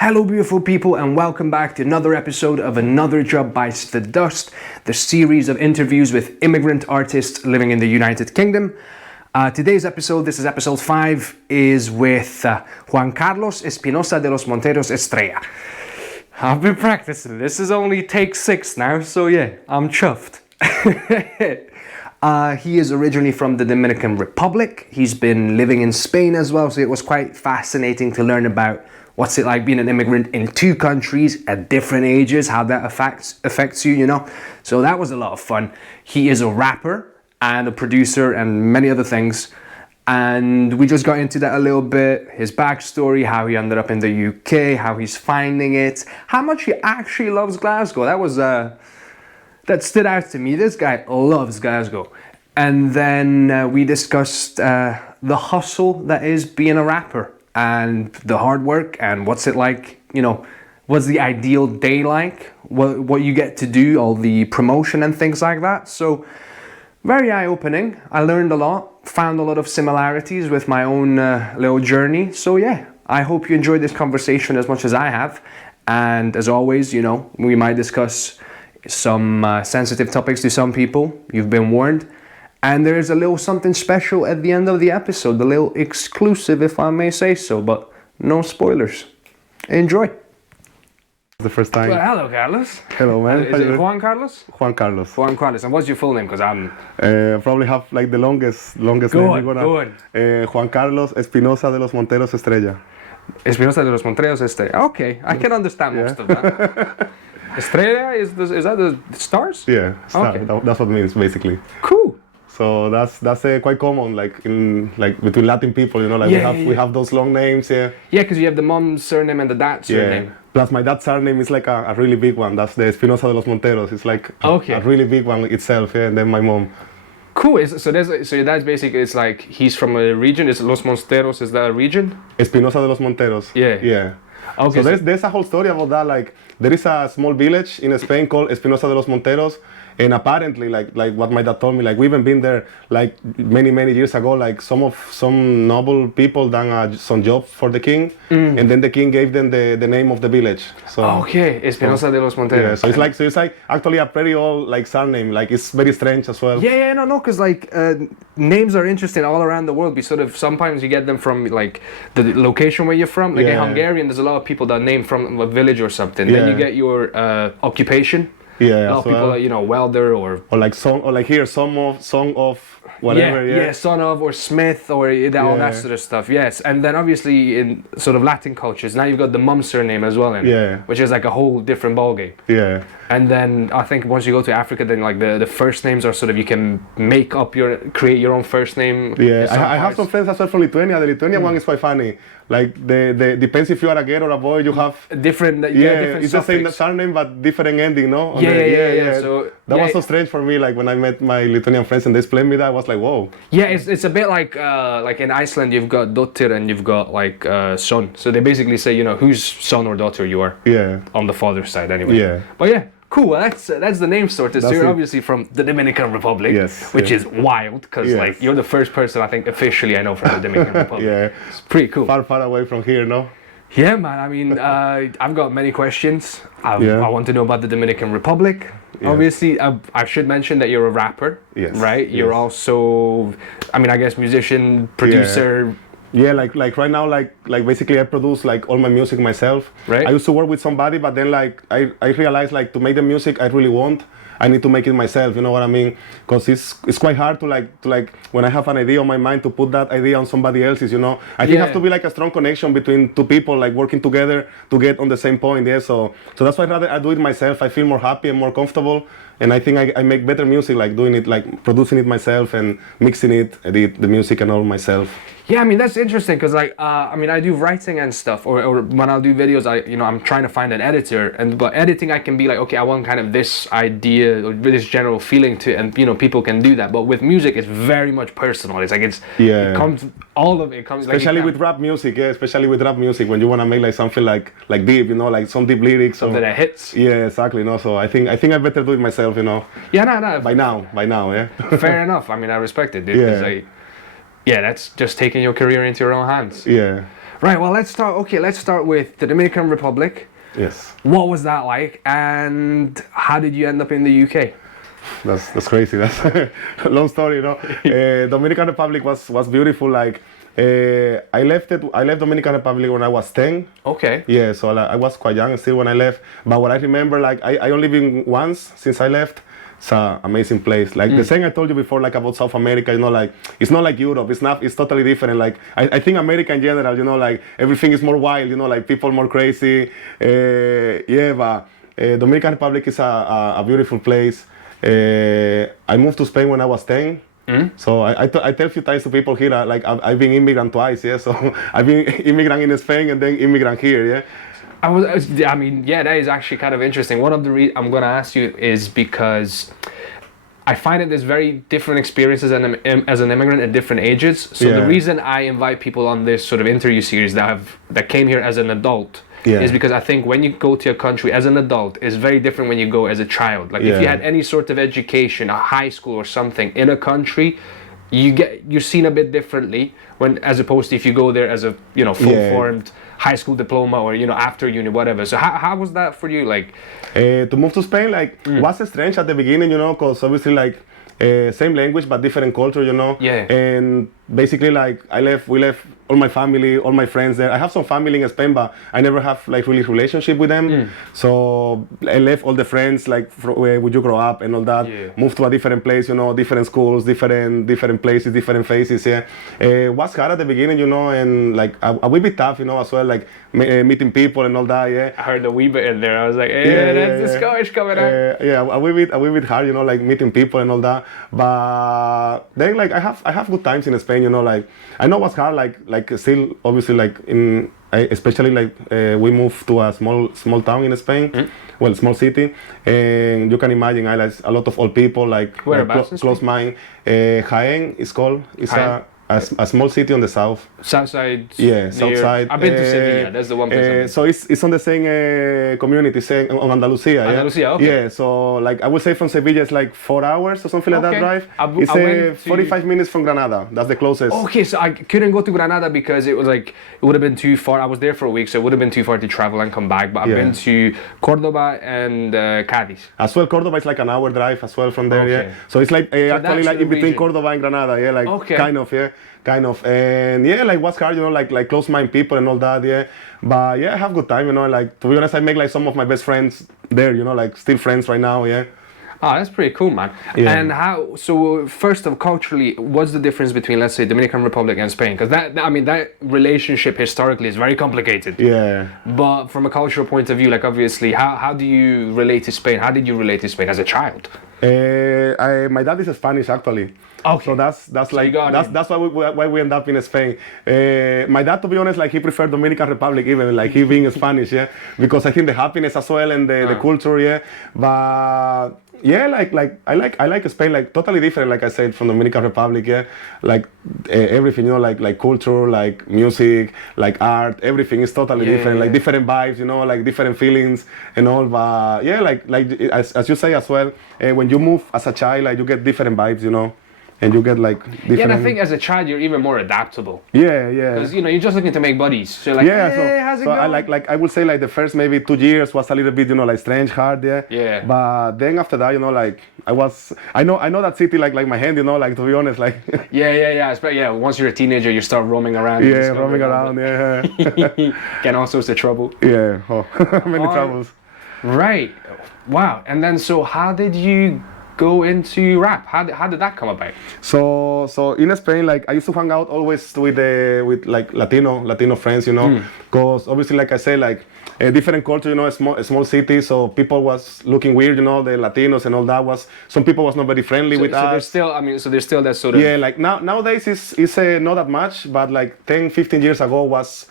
Hello beautiful people and welcome back to another episode of Another Job Bites the Dust, the series of interviews with immigrant artists living in the United Kingdom. Today's episode, this is episode 5, is with Juan Carlos Espinosa de los Monteros Estrella. I've been practicing, this is only take 6 now, so yeah, I'm chuffed. He is originally from the Dominican Republic. He's been living in Spain as well, so it was quite fascinating to learn about what's it like being an immigrant in 2 countries at different ages, how that affects you, you know. So that was a lot of fun. He is a rapper and a producer and many other things. And we just got into that a little bit, his backstory, how he ended up in the UK, how he's finding it, how much he actually loves Glasgow. That stood out to me. This guy loves Glasgow. And then we discussed the hustle that is being a rapper and the hard work and what's it like, you know, what's the ideal day like, what you get to do, all the promotion and things like that. So very eye-opening. I learned a lot, found a lot of similarities with my own little journey. So yeah, I hope you enjoyed this conversation as much as I have. And as always, you know, we might discuss some sensitive topics to some people. You've been warned. And there's a little something special at the end of the episode, a little exclusive if I may say so, but no spoilers. Enjoy. The first time. Well, hello, Carlos. Hello, man. Is it Juan Carlos? Juan Carlos. Juan Carlos. And what's your full name? Because I'm... probably have like the longest Go name. on. Juan Carlos Espinosa de los Monteros Estrella. Espinosa de los Monteros Estrella. Okay, I can understand most of that. Estrella, is that the stars? Yeah, star. Okay. That's what it means, basically. Cool. So that's quite common, like between Latin people, you know, like we have those long names, yeah. Yeah, because you have the mom's surname and the dad's surname. Yeah. Plus my dad's surname is like a really big one. That's the Espinosa de los Monteros. It's like a really big one itself, yeah. And then my mom. Cool. So your dad's basically, it's like he's from a region. Is Los Monteros? Is that a region? Espinosa de los Monteros. Yeah. Yeah. Okay. So there's a whole story about that. Like there is a small village in Spain called Espinosa de los Monteros. And apparently, like what my dad told me, like we even been there like many years ago. Like some noble people done some job for the king, and then the king gave them the name of the village. So okay, Espinosa de los Monteros. Yeah, so it's like actually a pretty old like surname. Like it's very strange as well. Yeah, no, because like names are interesting all around the world. Sometimes you get them from like the location where you're from. Like in Hungarian, there's a lot of people that name from a village or something. Then you get your occupation. Yeah, a lot of people, you know, welder or like song, or like here, song of whatever. Yeah, son of or smith or all that sort of stuff. Yes, and then obviously in sort of Latin cultures, now you've got the mum surname as well, which is like a whole different ballgame. Yeah. And then I think once you go to Africa, then like the first names are sort of, you can create your own first name. Yeah, I have some friends as well from Lithuania. The Lithuanian one is quite funny. Like the depends if you are a girl or a boy, you have different. Different it's the same surname but different ending, no? Yeah. So that was so strange for me. Like when I met my Lithuanian friends and they explained me that, I was like, whoa. Yeah, it's a bit like in Iceland you've got dóttir and you've got like son. So they basically say, you know, whose son or daughter you are. Yeah. On the father's side, anyway. Yeah. But yeah. Cool, well, that's the name sorted. So you're obviously from the Dominican Republic, which is wild, because like you're the first person I think officially I know from the Dominican Republic. Yeah, it's pretty cool. Far away from here, no? Yeah, man. I mean, I've got many questions. I want to know about the Dominican Republic. Yes. Obviously, I should mention that you're a rapper, right? You're also, I mean, I guess musician, producer. Yeah, like right now, like basically I produce like all my music myself. Right. I used to work with somebody, but then like I realized like to make the music I really want, I need to make it myself. You know what I mean? Because it's quite hard to like when I have an idea on my mind to put that idea on somebody else's. You know, I think it has to be like a strong connection between 2 people like working together to get on the same point. Yeah, so that's why I do it myself. I feel more happy and more comfortable. And I think I make better music like doing it, like producing it myself and mixing it, edit the music and all myself. Yeah, I mean that's interesting because like I mean I do writing and stuff, or when I'll do videos, I'm trying to find an editor, but editing I can be like, okay, I want kind of this idea or this general feeling to, and you know people can do that. But with music, it's very much personal. It's like it comes, all of it comes. Especially with rap music, especially with rap music when you want to make like something like deep, you know, like some deep lyrics, something that hits. Yeah, exactly. No, so I think I better do it myself, you know. Yeah, no. By now, yeah. Fair enough. I mean, I respect it, dude. Yeah, that's just taking your career into your own hands. Yeah. Right. Well, let's start. Okay, let's start with the Dominican Republic. Yes. What was that like, and how did you end up in the UK? That's crazy. That's a long story, you know. Dominican Republic was beautiful. Like I left Dominican Republic when I was 10. Okay. Yeah, so I was quite young still when I left. But what I remember, like I only been once since I left. It's an amazing place. Like the thing I told you before, like about South America, you know, like it's not like Europe. It's not. It's totally different. Like I think America in general, you know, like everything is more wild. You know, like people more crazy. Yeah, but Dominican Republic is a beautiful place. I moved to Spain when I was 10. So I tell a few times to people here, like I've been immigrant twice, yeah. So I've been immigrant in Spain and then immigrant here, yeah. I mean, yeah, that is actually kind of interesting. One of the I'm going to ask you is because I find that there's very different experiences as an immigrant at different ages. So the reason I invite people on this sort of interview series that came here as an adult is because I think when you go to a country as an adult, it's very different when you go as a child. Like if you had any sort of education, a high school or something in a country, you're seen a bit differently as opposed to if you go there as a full-formed high school diploma or after uni, whatever. So how was that for you? Like to move to Spain, like was strange at the beginning, because obviously like same language but different culture, and basically like we left all my family, all my friends there. I have some family in Spain, but I never have like really relationship with them. So I left all the friends like where would you grow up and all that. Moved to a different place, different schools, different places, different faces. Was hard at the beginning, and like a wee bit tough, as well, like meeting people and all that. Yeah. I heard the wee bit in there. I was like, that's the Scottish coming out. A wee bit hard, like meeting people and all that. But then like I have good times in Spain, like I know what's hard, like still obviously like especially like we moved to a small town in Spain, well, small city, and you can imagine I like a lot of old people like close mine. Jaén is called. It's a small city on the south. South side. Yeah, south side. I've been to Sevilla. That's the one place. So it's on the same community, on Andalusia. Andalusia, yeah? okay. Yeah, so like I would say from Sevilla it's like 4 hours or something like that drive. It's 45 minutes from Granada. That's the closest. Okay, so I couldn't go to Granada because it would have been too far. I was there for a week, so it would have been too far to travel and come back. But I've been to Cordoba and Cádiz. As well, Cordoba is like an hour drive as well from there. Okay. Yeah. So it's like actually like in between Cordoba and Granada. Yeah, like kind of, and like what's hard, like close-minded people and all that, but I have good time, like to be honest, I make like some of my best friends there, like still friends right now, Oh, that's pretty cool, man. And so first of culturally, what's the difference between, let's say, Dominican Republic and Spain? Because that relationship historically is very complicated. But from a cultural point of view, like obviously, how do you relate to Spain? How did you relate to Spain as a child? My dad is Spanish actually. Okay. So that's why we end up in Spain. My dad, to be honest, like he preferred Dominican Republic even, like he being Spanish, because I think the happiness as well and the culture, but like I like Spain, like totally different, like I said, from Dominican Republic, like everything, like culture, like music, like art, everything is totally different, like different vibes, like different feelings and all, but like as you say as well, when you move as a child, like you get different vibes, and you get like different. Yeah, and I think as a child you're even more adaptable. Yeah. Because you're just looking to make buddies. So like, hey, how's it going? I would say like the first maybe 2 years was a little bit, like strange, hard, Yeah. But then after that, like I know that city like my hand, like to be honest, like. Yeah. Once you're a teenager, you start roaming around. Roaming around. Get all sorts of trouble. Yeah. Many troubles. Right. Wow. And then so how did you go into rap? How did that come about? So in Spain, like I used to hang out always with like Latino friends, because obviously, like I say, like a different culture, a small city, so people was looking weird, the Latinos and all that some people was not very friendly with us. So there's still that sort of like nowadays it's not that much, but like 10-15 years ago was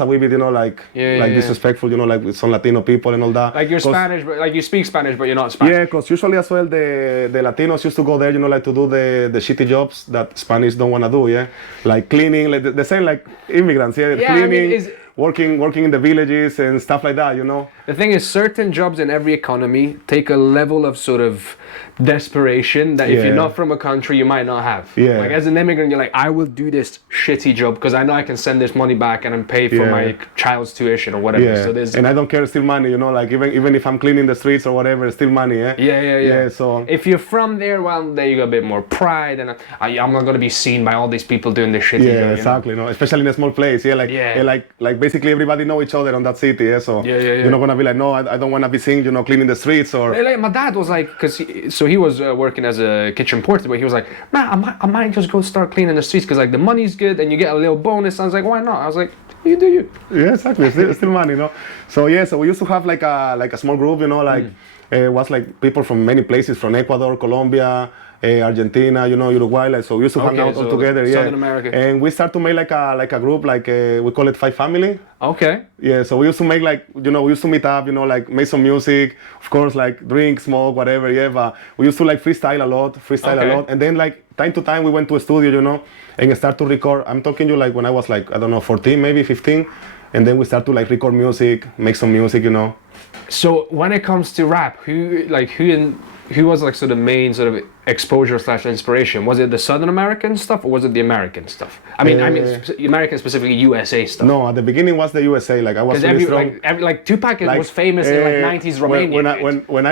a wee bit, like disrespectful, like with some Latino people and all that. Like you're Spanish, but like you speak Spanish, but you're not Spanish. Yeah, because usually as well the Latinos used to go there, like to do the shitty jobs that Spanish don't want to do, like cleaning, like the same like immigrants, cleaning, working in the villages and stuff like that, you know. The thing is, certain jobs in every economy take a level of sort of desperation that if you're not from a country, you might not have. Yeah. Like as an immigrant, you're like, I will do this shitty job because I know I can send this money back and then pay for my child's tuition or whatever. Yeah. So there's, and I don't care, it's still money, you know, like even if I'm cleaning the streets or whatever, it's still money, yeah. So if you're from there, well, there you got a bit more pride, and I'm not gonna be seen by all these people doing this shitty job. Exactly, no, especially in a small place, like basically everybody know each other on that city, so you're not gonna be like, no, I don't want to be seen, you know, cleaning the streets or. Like my dad was like, he was working as a kitchen porter, but he was like, man, I might just go start cleaning the streets because like the money's good and you get a little bonus. I was like, why not? I was like, you do you. Yeah, exactly. It's still money, you know. So so we used to have like a small group, you know, like it was like people from many places, from Ecuador, Colombia, Argentina, you know, Uruguay. Like, so we used to hang out all together. Southern America. And we start to make like a group, like we call it Five Family. Okay. Yeah. So we used to make like, you know, we used to meet up, you know, like make some music, of course, like drink, smoke, whatever. Yeah. But we used to like freestyle a lot, and then like time to time we went to a studio, you know, and start to record. I'm talking to you like when I was like, I don't know, 14, maybe 15. And then we start to like record music, make some music, you know. So when it comes to rap, who was like sort of main sort of exposure / inspiration? Was it the Southern American stuff or was it the American stuff? I mean American, specifically USA stuff. No, at the beginning was the USA. Like I was really strong. Like Tupac was famous in like 90s Romania. When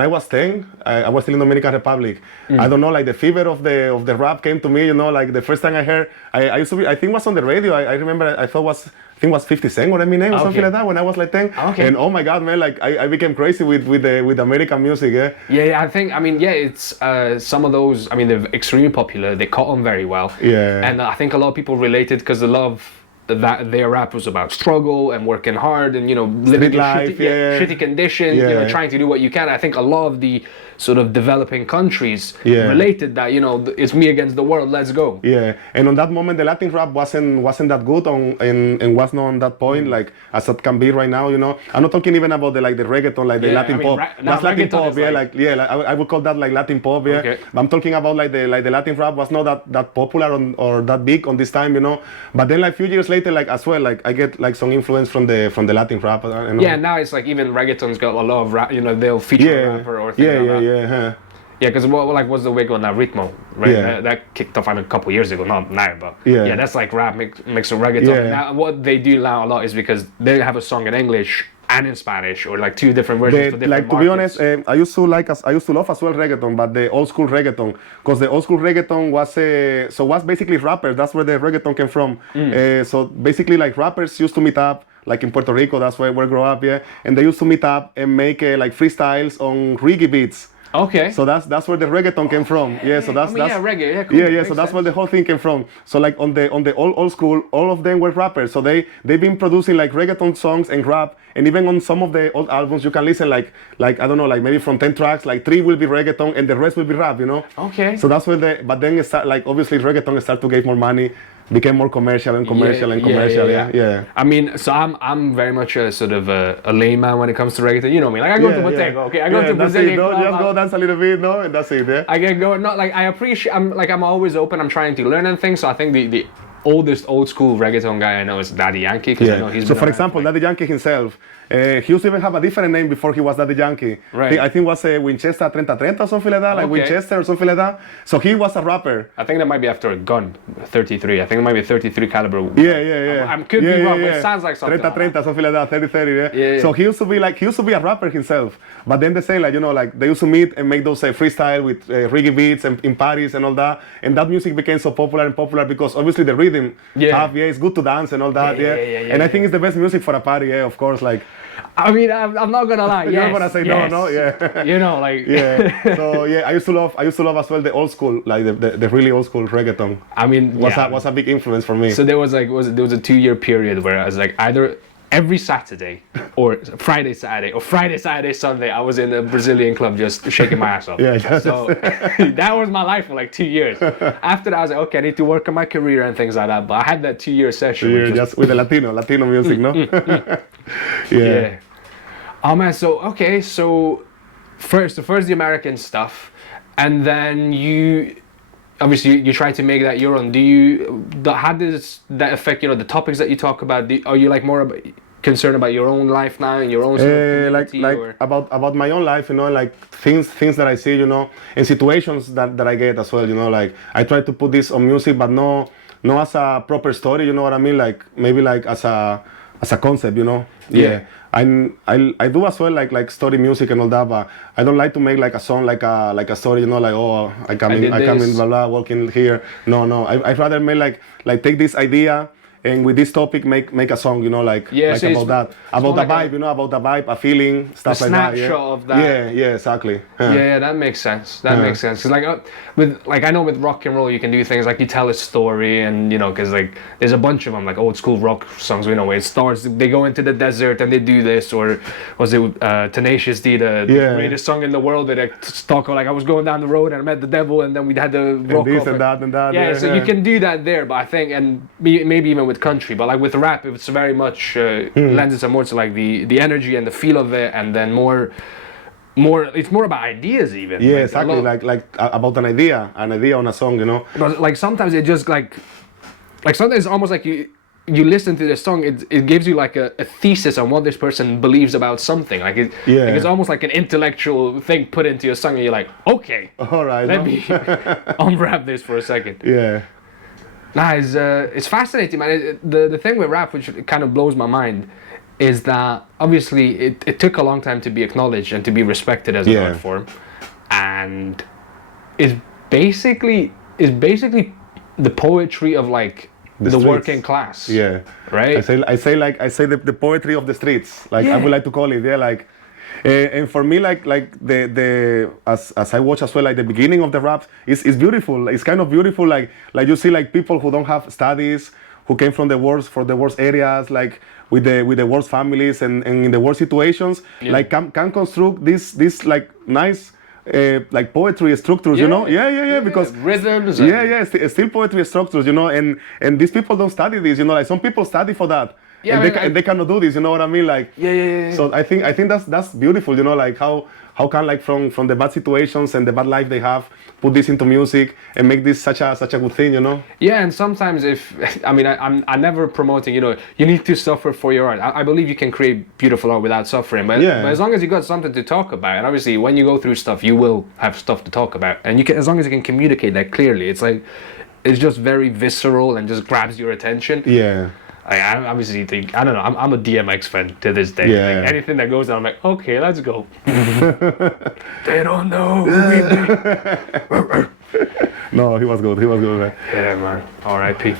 I was 10, I was still in Dominican Republic. I don't know, like the fever of the rap came to me. You know, like the first time I heard, I used to be, I think it was on the radio. I remember I think it was 50 Cent or Eminem or something like that when I was like 10. Okay. And oh my God, man, like I became crazy with American music. It's some of those, I mean, they're extremely popular. They caught on very well. Yeah. And I think a lot of people related because a lot of their rap was about struggle and working hard and, you know, living in shitty conditions, you know, trying to do what you can. I think a lot of the sort of developing countries related that, you know, it's me against the world, let's go. Yeah, and on that moment, the Latin rap wasn't that good and was not on that point, like as it can be right now, you know. I'm not talking even about the reggaeton, like the Latin pop. That's Latin pop, I would call that like Latin pop, Okay. But I'm talking about like the Latin rap was not that popular or that big on this time, you know. But then like a few years later, like as well, like I get like some influence from the Latin rap. You know? Yeah, now it's like even reggaeton's got a lot of rap, you know, they'll feature a rapper or things like that. Yeah, because what was the wig on that Ritmo, right? Yeah. That kicked off a couple years ago, not now, but that's like rap mix of reggaeton. Yeah. Now, what they do now a lot is because they have a song in English and in Spanish, or like two different versions for different like to markets. be honest, I used to love as well reggaeton, but the old school reggaeton, because the old school reggaeton was basically rappers. That's where the reggaeton came from. So basically, like rappers used to meet up. Like in Puerto Rico, that's where we grew up, and they used to meet up and make like freestyles on reggae beats. Okay. So that's where the reggaeton came from. Yeah. So that's reggae. Cool. Yeah. So that's where the whole thing came from. So like on the old school, all of them were rappers. So they've been producing like reggaeton songs and rap. And even on some of the old albums, you can listen like I don't know, like maybe from 10 tracks, like 3 will be reggaeton and the rest will be rap. You know. Okay. So that's where but then it start, like obviously reggaeton started to get more money. Became more commercial. Yeah. I mean, so I'm very much a sort of a layman when it comes to reggaeton. You know me, like I go to Bottega, okay? I go to Brazilian club. Just go dance a little bit, no? And that's it, I get going. Not like I appreciate. I'm always open. I'm trying to learn and things. So I think the old school reggaeton guy I know is Daddy Yankee, because I know he's. So for example, Daddy Yankee himself. He used to even have a different name before he was Daddy Yankee. Right. I think it was Winchester 30 or something like that, like Winchester or something like that. So he was a rapper. I think that might be after a gun, 33. I think it might be 33 caliber. Yeah. I could be wrong, but it sounds like something. 30, something like that, 30, yeah. So he used to be a rapper himself. But then they say like, you know, like they used to meet and make those freestyle with reggae beats and in parties and all that. And that music became so popular because obviously the rhythm, it's good to dance and all that, And I think it's the best music for a party, of course, like. I mean, I'm not gonna lie. You're not gonna say no, yeah. You know, like. So I used to love as well the old school, like the really old school reggaeton. I mean, was a big influence for me. So there was a 2-year period where I was like either every Saturday or Friday, Saturday, Sunday, I was in a Brazilian club just shaking my ass off. So that was my life for like 2 years. After that, I was like, okay, I need to work on my career and things like that. But I had that 2-year session. Just with the Latino music, no? Yeah. Oh man, so first the American stuff, and then obviously you try to make that your own. How does that affect, the topics that you talk about? Are you like more concerned about your own life now and your own sort of community, or? About my own life, like things that I see, and situations that I get as well, like I try to put this on music, but no as a proper story, you know what I mean? Like maybe like as a concept, Yeah. I do as well like story music and all that, but I don't like to make like a song like a story, like, oh, I come in blah blah walking here. No. I'd rather make like take this idea and with this topic make a song, like so about that, about the vibe, about the vibe, a feeling, stuff like that. Snapshot of that. Yeah, exactly. Yeah, that makes sense. That makes sense. Cause I know with rock and roll you can do things like you tell a story, and because like there's a bunch of them, like old school rock songs. Where it starts, they go into the desert and they do this, or was it Tenacious D, the greatest song in the world? Where they talk like I was going down the road and I met the devil, and then we had the rock and this and that and that. Yeah, so you can do that there, but I think, and maybe even with country, but like with rap, it's very much lends itself more to like the energy and the feel of it, and then more it's more about ideas even. Yeah, exactly. Like about an idea on a song, But like sometimes it just like sometimes it's almost like you listen to the song, it gives you like a thesis on what this person believes about something. Like it's almost like an intellectual thing put into your song, and you're like, okay, all right, let me unwrap this for a second. Yeah. Nah, it's fascinating, man. The thing with rap, which kind of blows my mind, is that obviously it took a long time to be acknowledged and to be respected as an art form, and is basically the poetry of like the working class. Yeah. Right. I say the poetry of the streets. Like I would like to call it. Yeah. Like. And for me, like the as I watch as well, like the beginning of the rap is beautiful. It's kind of beautiful. Like you see like people who don't have studies, who came from the worst areas, like with the worst families and in the worst situations, like can construct this like nice like poetry structures, because rhythms. Still poetry structures, and these people don't study this, like some people study for that. Yeah, and they cannot do this, you know what I mean? Like So I think that's beautiful, like how can like from the bad situations and the bad life they have put this into music and make this such a good thing, Yeah, and sometimes I'm never promoting, you need to suffer for your art. I believe you can create beautiful art without suffering, but as long as you got something to talk about, and obviously when you go through stuff, you will have stuff to talk about, and as long as you can communicate that clearly, it's just very visceral and just grabs your attention. Yeah. I obviously think, I don't know, I'm a DMX fan to this day. Yeah. Like anything that goes on, I'm like, okay, let's go. They don't know who we be. No, he was good, man. Yeah, man. R.I.P.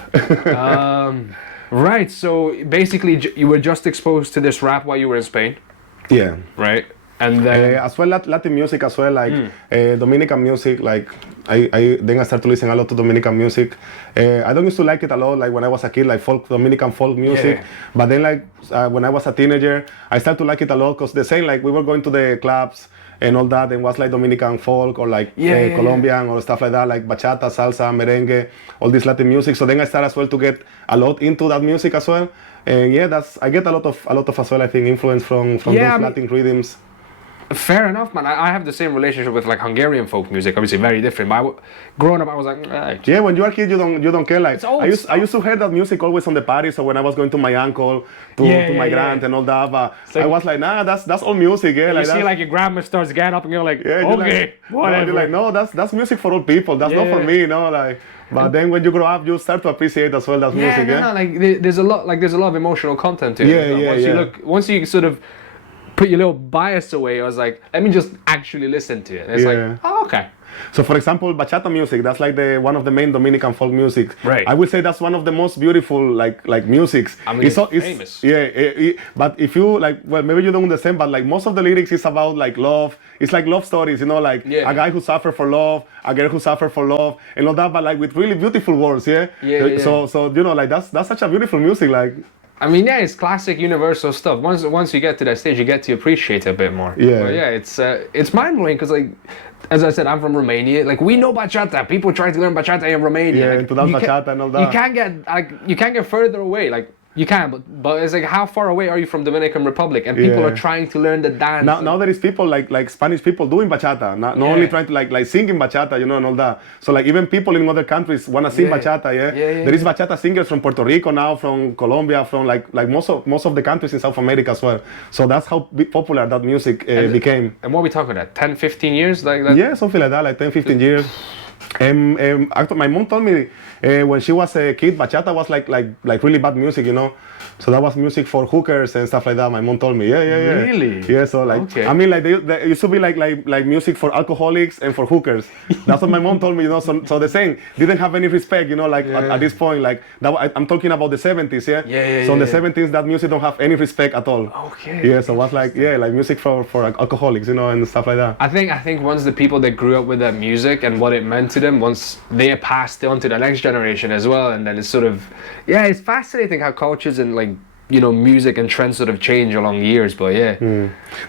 Right, so basically you were just exposed to this rap while you were in Spain? Yeah. Right? And then as well Latin music as well, like Dominican music, like I started to listen a lot to Dominican music. I don't used to like it a lot, like when I was a kid, like Dominican folk music. But then like when I was a teenager, I started to like it a lot because they say like we were going to the clubs and all that, and was like Dominican folk or like Colombian or stuff like that, like bachata, salsa, merengue, all this Latin music. So then I started as well to get a lot into that music as well. And I get a lot of as well, I think, influence from those Latin rhythms. Fair enough, man. I have the same relationship with like Hungarian folk music, obviously very different. But growing up, I was like, yeah. When you're a kid, you don't care. Like it's old I used to hear that music always on the parties. So when I was going to my uncle, to my grand and all that, but like, I was like, nah, that's all music. Yeah, you like see, like your grandma starts getting up, and you're like, okay, whatever. You're like, no, that's music for old people. That's not for me, like. But then when you grow up, you start to appreciate as well that music. No, like there's a lot of emotional content to it. Once you sort of put your little bias away, I was like, let me just actually listen to it. And it's like, oh, okay. So for example, bachata music, that's like one of the main Dominican folk music. Right. I would say that's one of the most beautiful like musics. I mean, it's famous. But if you like, well, maybe you don't understand, but like most of the lyrics is about like love. It's like love stories, like a guy who suffered for love, a girl who suffered for love, and all that, but like with really beautiful words, So like that's such a beautiful music, like. I mean, it's classic universal stuff. Once you get to that stage, you get to appreciate it a bit more. Yeah. But it's mind blowing because like, as I said, I'm from Romania. Like we know bachata. People try to learn bachata in Romania. Yeah, into that bachata and all that. You can't get further away. Like You can, but it's like, how far away are you from Dominican Republic? And people are trying to learn the dance. Now there is people like Spanish people doing bachata, not only trying to like singing bachata, you know, and all that. So like even people in other countries wanna sing bachata, There is bachata singers from Puerto Rico now, from Colombia, from like most of the countries in South America as well. So that's how popular that music became. And what are we talking about? 10, 15 years, like that? Yeah, something like that, like 10, 15 years. Actually, my mom told me when she was a kid, bachata was like really bad music, you know. So that was music for hookers and stuff like that. My mom told me, yeah. Really? Yeah. So like, I mean, like they used to be like music for alcoholics and for hookers. That's what my mom told me, you know. So the saying didn't have any respect, you know. Like at this point, like that, I'm talking about the 70s, So in the 70s, that music don't have any respect at all. Okay. Yeah. So it was like like music for alcoholics, you know, and stuff like that. I think once the people that grew up with that music and what it meant to them, once they passed it on to the next generation as well, and then it's sort of, it's fascinating how cultures and like, you know, music and trends sort of change along years, but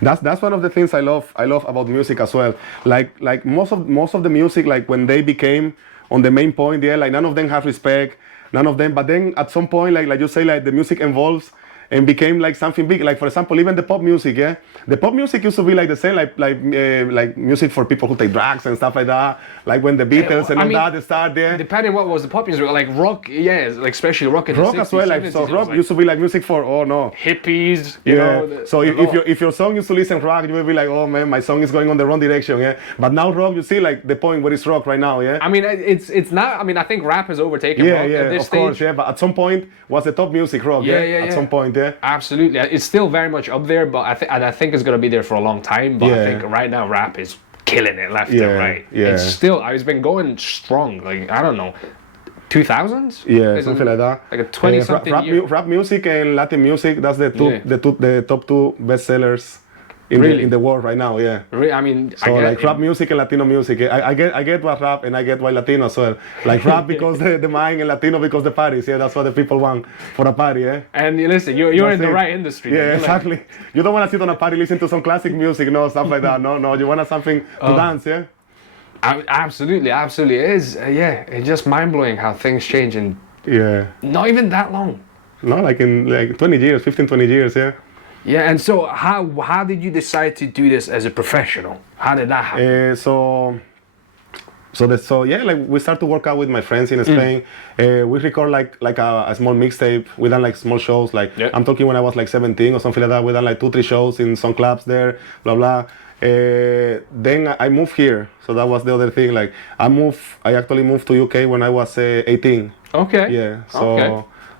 that's one of the things I love about music as well. Like most of the music, like when they became on the main point, like none of them have respect, none of them. But then at some point, like you say, like the music evolves and became like something big. Like for example, even the pop music, the pop music used to be like the same, like music for people who take drugs and stuff like that. Like when the Beatles and all that started, depending what was the pop music, like rock, like especially rock in rock the 60s, as well. Like so, rock used to be like music for hippies. You know, so if your song used to listen rock, you will be like, oh man, my song is going on the wrong direction. But now rock, you see like the point where it's rock right now. I mean, it's not. I mean, I think rap has overtaken rock at this stage. Course, but at some point was the top music rock. At some point. Absolutely, it's still very much up there, but I think it's gonna be there for a long time. But I think right now rap is killing it left and right. It's still, it's been going strong. Like I don't know, 2000s. Something like that. Like a 20-something year. Rap music and Latin music. That's the top two bestsellers in the world right now. I mean, so like rap music and Latino music. I get why rap and I get why Latino as well. Like rap because the mind and Latino because the parties. That's what the people want for a party. And listen, you're in the right industry. Exactly. Like, you don't want to sit on a party listen to some classic music, stuff like that. No, you want something to dance. Absolutely, it is. It's just mind blowing how things change in not even that long. No, like in 20 years, 15, 20 years. Yeah, and so how did you decide to do this as a professional? How did that happen? Like we start to work out with my friends in Spain. We record like a small mixtape. We done like small shows. Like I'm talking when I was like 17 or something like that. We done like 2-3 shows in some clubs there. Blah blah. Then I moved here. So that was the other thing. Like I actually moved to UK when I was 18. Okay. Yeah.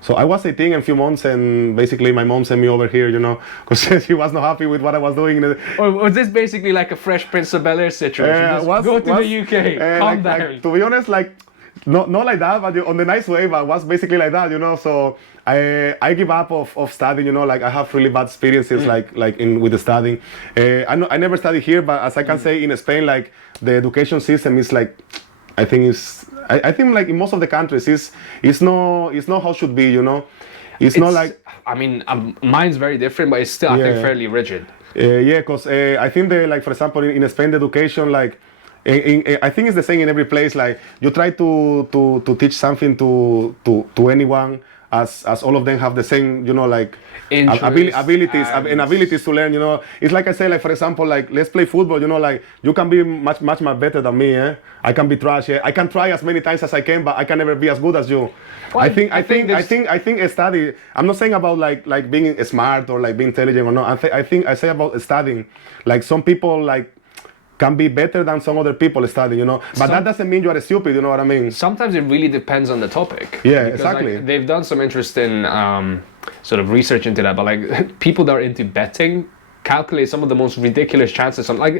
So I was 18 in a few months, and basically my mom sent me over here, because she was not happy with what I was doing. Or was this basically like a Fresh Prince of Bel-Air situation? Go to the UK, calm down. Like, to be honest, like not like that, but on the nice way. But it was basically like that, So I give up of studying, Like I have really bad experiences, like with the studying. I never studied here, but as I can say, in Spain, like the education system is like, I think like in most of the countries it's not how it should be, It's not like, I mean, mine's very different, but it's still I think fairly rigid. Because I think like for example in Spain the education like I think it's the same in every place. Like you try to teach something to anyone as all of them have the same, like abilities to learn, It's like I say, like for example, like let's play football, like you can be much better than me, I can be trash, I can try as many times as I can, but I can never be as good as you. Well, I think a study. I'm not saying about like being smart or like being intelligent or not. I say about studying. Like some people like can be better than some other people studying, But that doesn't mean you are stupid, you know what I mean? Sometimes it really depends on the topic. Yeah, exactly. Like, they've done some interesting sort of research into that, but like people that are into betting calculate some of the most ridiculous chances. Not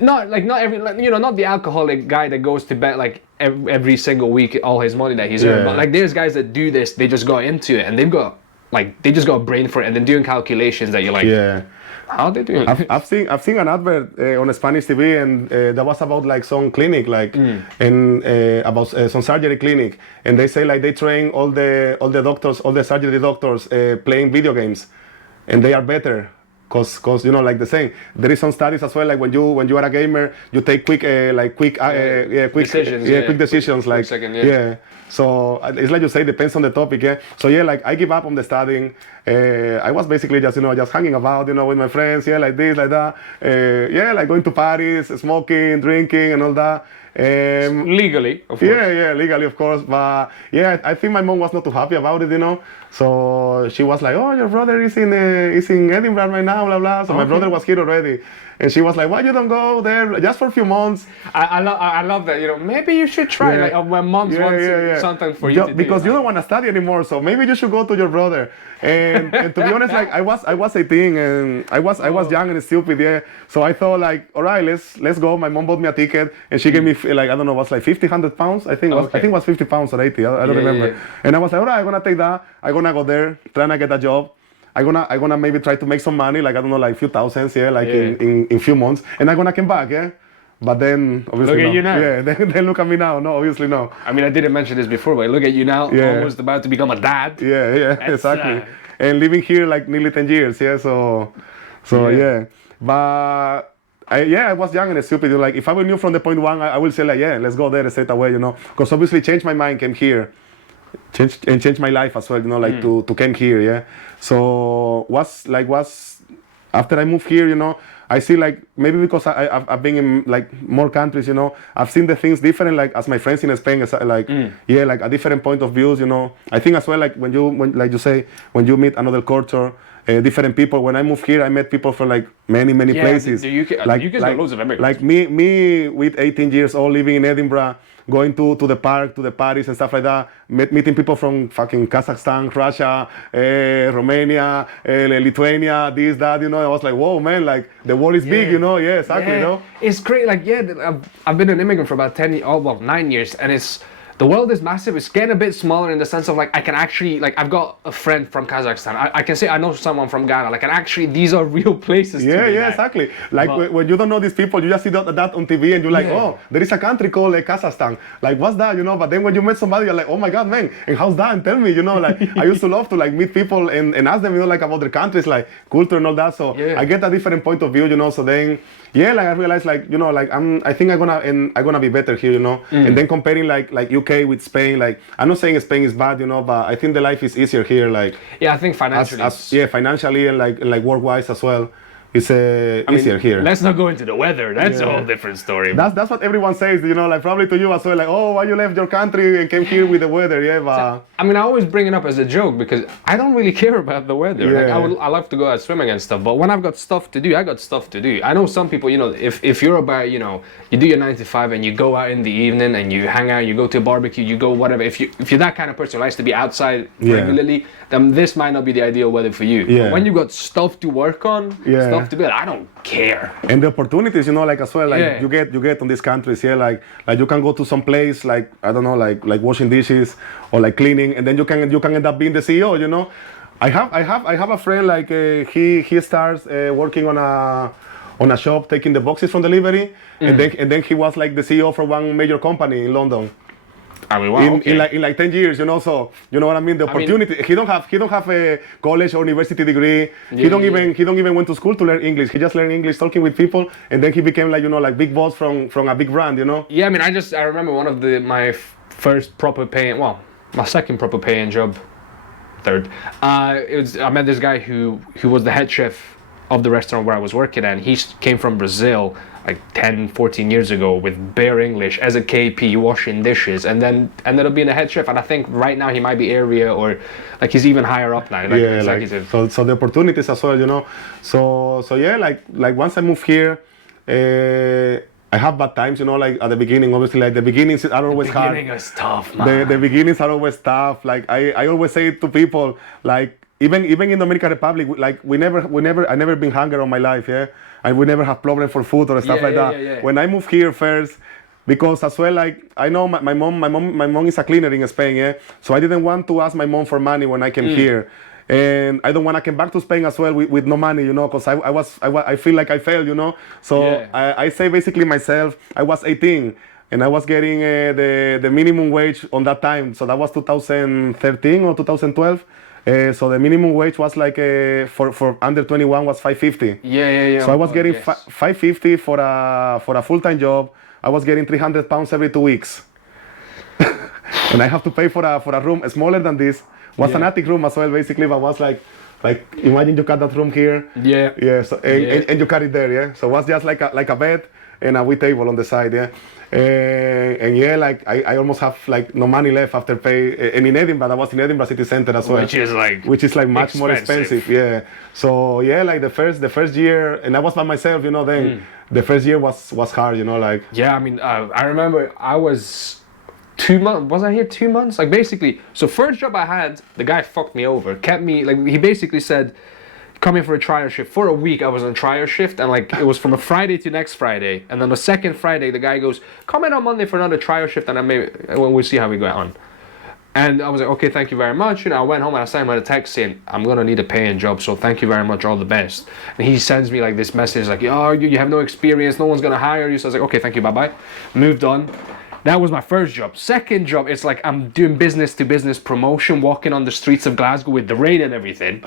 every, not the alcoholic guy that goes to bet like every single week all his money that he's earned, but like there's guys that do this, they just got into it and they just got a brain for it and then doing calculations that you're like, how they doing? I've seen an advert on Spanish TV and that was about like some clinic and about some surgery clinic, and they say like they train all the doctors, all the surgery doctors playing video games, and they are better Cause you know, like the saying, there is some studies as well. Like when you are a gamer, you take quick Decisions, quick decisions. Quick Like second, So it's like you say, depends on the topic. Yeah. So yeah, like I give up on the studying. I was basically just just hanging about, with my friends. Yeah, like this, like that. Yeah, like going to parties, smoking, drinking, and all that. Legally, of course. Yeah, legally, of course. But yeah, I think my mom was not too happy about it. So she was like, "Oh, your brother is in Edinburgh right now, blah blah." So my brother was here already, and she was like, "Why you don't go there just for a few months?" I love that. Maybe you should try. Yeah. Like when moms want something for you to do. Because you don't want to study anymore, so maybe you should go to your brother. And to be honest, like I was 18 and I was young and stupid, yeah. So I thought like, all right, let's go. My mom bought me a ticket and she gave me like, I don't know, it was like 50, 100 pounds. I think it was 50 pounds or 80. I don't remember. Yeah. And I was like, all right, I'm gonna take that. I'm gonna go there, trying to get a job. I'm gonna maybe try to make some money, like I don't know, like a few thousands, yeah, like in few months, and I'm gonna come back, yeah. But then obviously look at you now. Yeah, then look at me now. No, obviously no. I mean, I didn't mention this before, but look at you now, almost about to become a dad. Yeah, exactly. And living here like nearly 10 years, yeah. So yeah. But I was young and stupid. Like if I were new from the point one, I will say like, yeah, let's go there straight away, Because obviously changed my mind, came here. Changed my life as well, like to came here, yeah. So was after I moved here, I see like maybe because I've been in like more countries, I've seen the things different, like as my friends in Spain, like like a different point of views, I think as well like when like you say when you meet another culture, different people. When I moved here, I met people from like many places. The UK, like the UK's got loads of immigrants. Like me with 18 years old living in Edinburgh, going to the park, to the parties and stuff like that, meeting people from fucking Kazakhstan, Russia, Romania, Lithuania, this, that, I was like, whoa, man, like the world is big, yeah, exactly, It's great, like, I've been an immigrant for about 9 years, and the world is massive. It's getting a bit smaller in the sense of like I can actually like I've got a friend from Kazakhstan. I can say I know someone from Ghana. Like, and actually these are real places. Yeah, exactly. Like when you don't know these people, you just see that on TV and you're like, oh, there is a country called Kazakhstan. Like, what's that? But then when you met somebody, you're like, oh my God, man, and how's that? And tell me, like I used to love to like meet people and ask them, like about their countries, like culture and all that. So I get a different point of view, So then like I realized like like I think I'm gonna be better here, And then comparing like UK with Spain, like I'm not saying Spain is bad, but I think the life is easier here, like I think financially, financially and like work-wise as well. It's easier here. Let's not go into the weather. That's a whole different story. That's what everyone says, like probably to you as well. Like, oh, why you left your country and came here with the weather? Yeah, but I mean, I always bring it up as a joke because I don't really care about the weather. Yeah. Like, I love to go out swimming and stuff, but when I've got stuff to do, I got stuff to do. I know some people, if you're about, you do your 9 to 5 and you go out in the evening and you hang out, you go to a barbecue, you go whatever. If you're that kind of person who likes to be outside regularly, then this might not be the ideal weather for you. Yeah. But when you got stuff to work on, stuff to build, I don't care. And the opportunities, like as well, like you get on these countries, like you can go to some place, like I don't know, like washing dishes or like cleaning, and then you can end up being the CEO, I have a friend like he starts working on a shop taking the boxes from delivery, and then he was like the CEO for one major company in London. I mean, wow, in like 10 years, so you know what I mean. The opportunity. He don't have a college or university degree. He don't even went to school to learn English. He just learned English talking with people, and then he became like like big boss from a big brand, Yeah, I mean, I remember one of my first proper paying, my second proper paying job, third. I met this guy who was the head chef of the restaurant where I was working at, and he came from Brazil like 10, 14 years ago with bare English as a KP washing dishes, and then ended up being a head chef. And I think right now he might be area or like he's even higher up now, like executive. Like, so the opportunities as well, So yeah, like once I moved here, I have bad times, like at the beginning. Obviously, like the beginnings are always hard. The beginning is tough, man. The beginnings are always tough. Like I always say to people, like even in Dominican Republic, like I never been hungry all my life, yeah. And we never have problem for food or stuff like that. Yeah. When I moved here first, because as well, like I know my mom is a cleaner in Spain, yeah. So I didn't want to ask my mom for money when I came here, and I don't want to come back to Spain as well with no money, because I feel like I failed, So I say basically myself, I was 18 and I was getting the minimum wage on that time, so that was 2013 or 2012. So the minimum wage was like for under 21 was 550. Yeah. So I was getting yes. 550 for a full-time job. I was getting 300 pounds every 2 weeks. And I have to pay for a room smaller than this. Was an attic room as well, basically, but was like imagine you got that room here. Yeah. So and you cut it there, yeah. So it was just like a bed and a wee table on the side, yeah. And yeah, like I almost have like no money left after pay. And in Edinburgh, I was in Edinburgh city center as well, which is like much more expensive, yeah. So yeah, like the first year, and I was by myself, you know. Then the first year was hard, you know, like. Yeah, I mean, I remember I was 2 months. Was I here 2 months? Like basically, so first job I had, the guy fucked me over, kept me like he basically said, come in for a trial shift. For a week I was on trial shift, and like it was from a Friday to next Friday, and then the second Friday the guy goes, come in on Monday for another trial shift, and then maybe we'll see how we go on. And I was like, okay, thank you very much. You know, I went home and I sent him a text saying, I'm gonna need a paying job, so thank you very much, all the best. And he sends me like this message like, oh, you have no experience, no one's gonna hire you. So I was like, okay, thank you, bye-bye. Moved on. That was my first job. Second job, it's like I'm doing business to business promotion, walking on the streets of Glasgow with the rain and everything.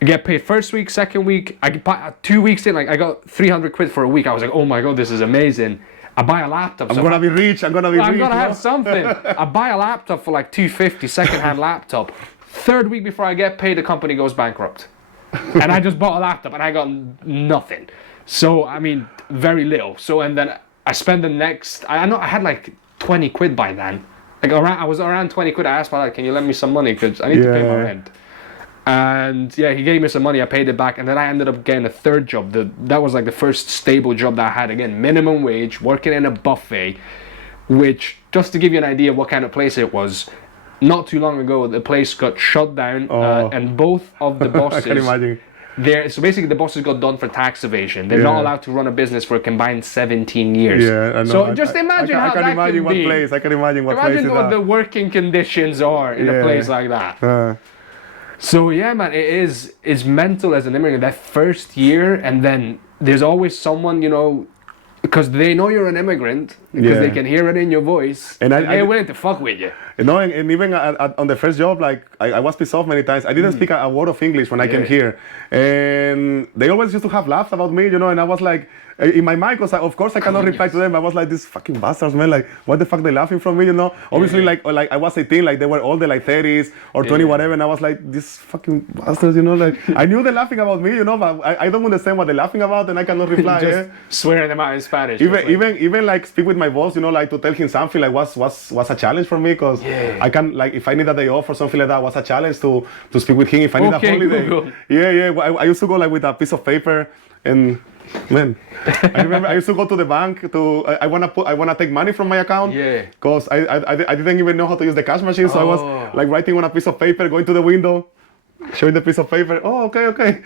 I get paid first week, second week. I get 2 weeks in, like I got 300 quid for a week. I was like, oh my god, this is amazing. I buy a laptop. I'm gonna be rich. I'm gonna have something. I buy a laptop for like 250, second-hand laptop. Third week before I get paid, the company goes bankrupt, and I just bought a laptop and I got nothing. So I mean, very little. So and then I spent the next. I know I had like 20 quid by then. Like I was around 20 quid. I asked my dad, can you lend me some money because I need to pay my rent. And yeah, he gave me some money, I paid it back, and then I ended up getting a third job. That was like the first stable job that I had. Again, minimum wage, working in a buffet, which, just to give you an idea of what kind of place it was, not too long ago the place got shut down, and both of the bosses, I can imagine. So basically the bosses got done for tax evasion. They're not allowed to run a business for a combined 17 years. Yeah, I know. So just imagine how that can be. I can imagine what place what the working conditions are in a place like that. So yeah, man, it's mental as an immigrant. That first year, and then there's always someone, you know, because they know you're an immigrant, because they can hear it in your voice, and they're willing to fuck with you. You know, and even on the first job, like I was pissed off many times. I didn't speak a word of English when I came here, and they always used to have laughs about me, you know. And I was like, in my mind, because of course I cannot reply to them. I was like, these fucking bastards, man. Like, what the fuck they laughing from me, you know? Obviously, like I was 18, like they were all the like 30s or 20 whatever, and I was like, these fucking bastards, you know. Like I knew they're laughing about me, you know, but I don't understand what they're laughing about, and I cannot reply. Just swearing them out in Spanish. Even like speak with my boss, you know, like to tell him something like was a challenge for me, because I can, like, if I need a day off or something like that, was a challenge to speak with him if I need a holiday. Google. I used to go like with a piece of paper, and man, I remember I used to go to the bank to I wanna take money from my account, because I didn't even know how to use the cash machine, so I was like writing on a piece of paper, going to the window, showing the piece of paper. Oh, okay.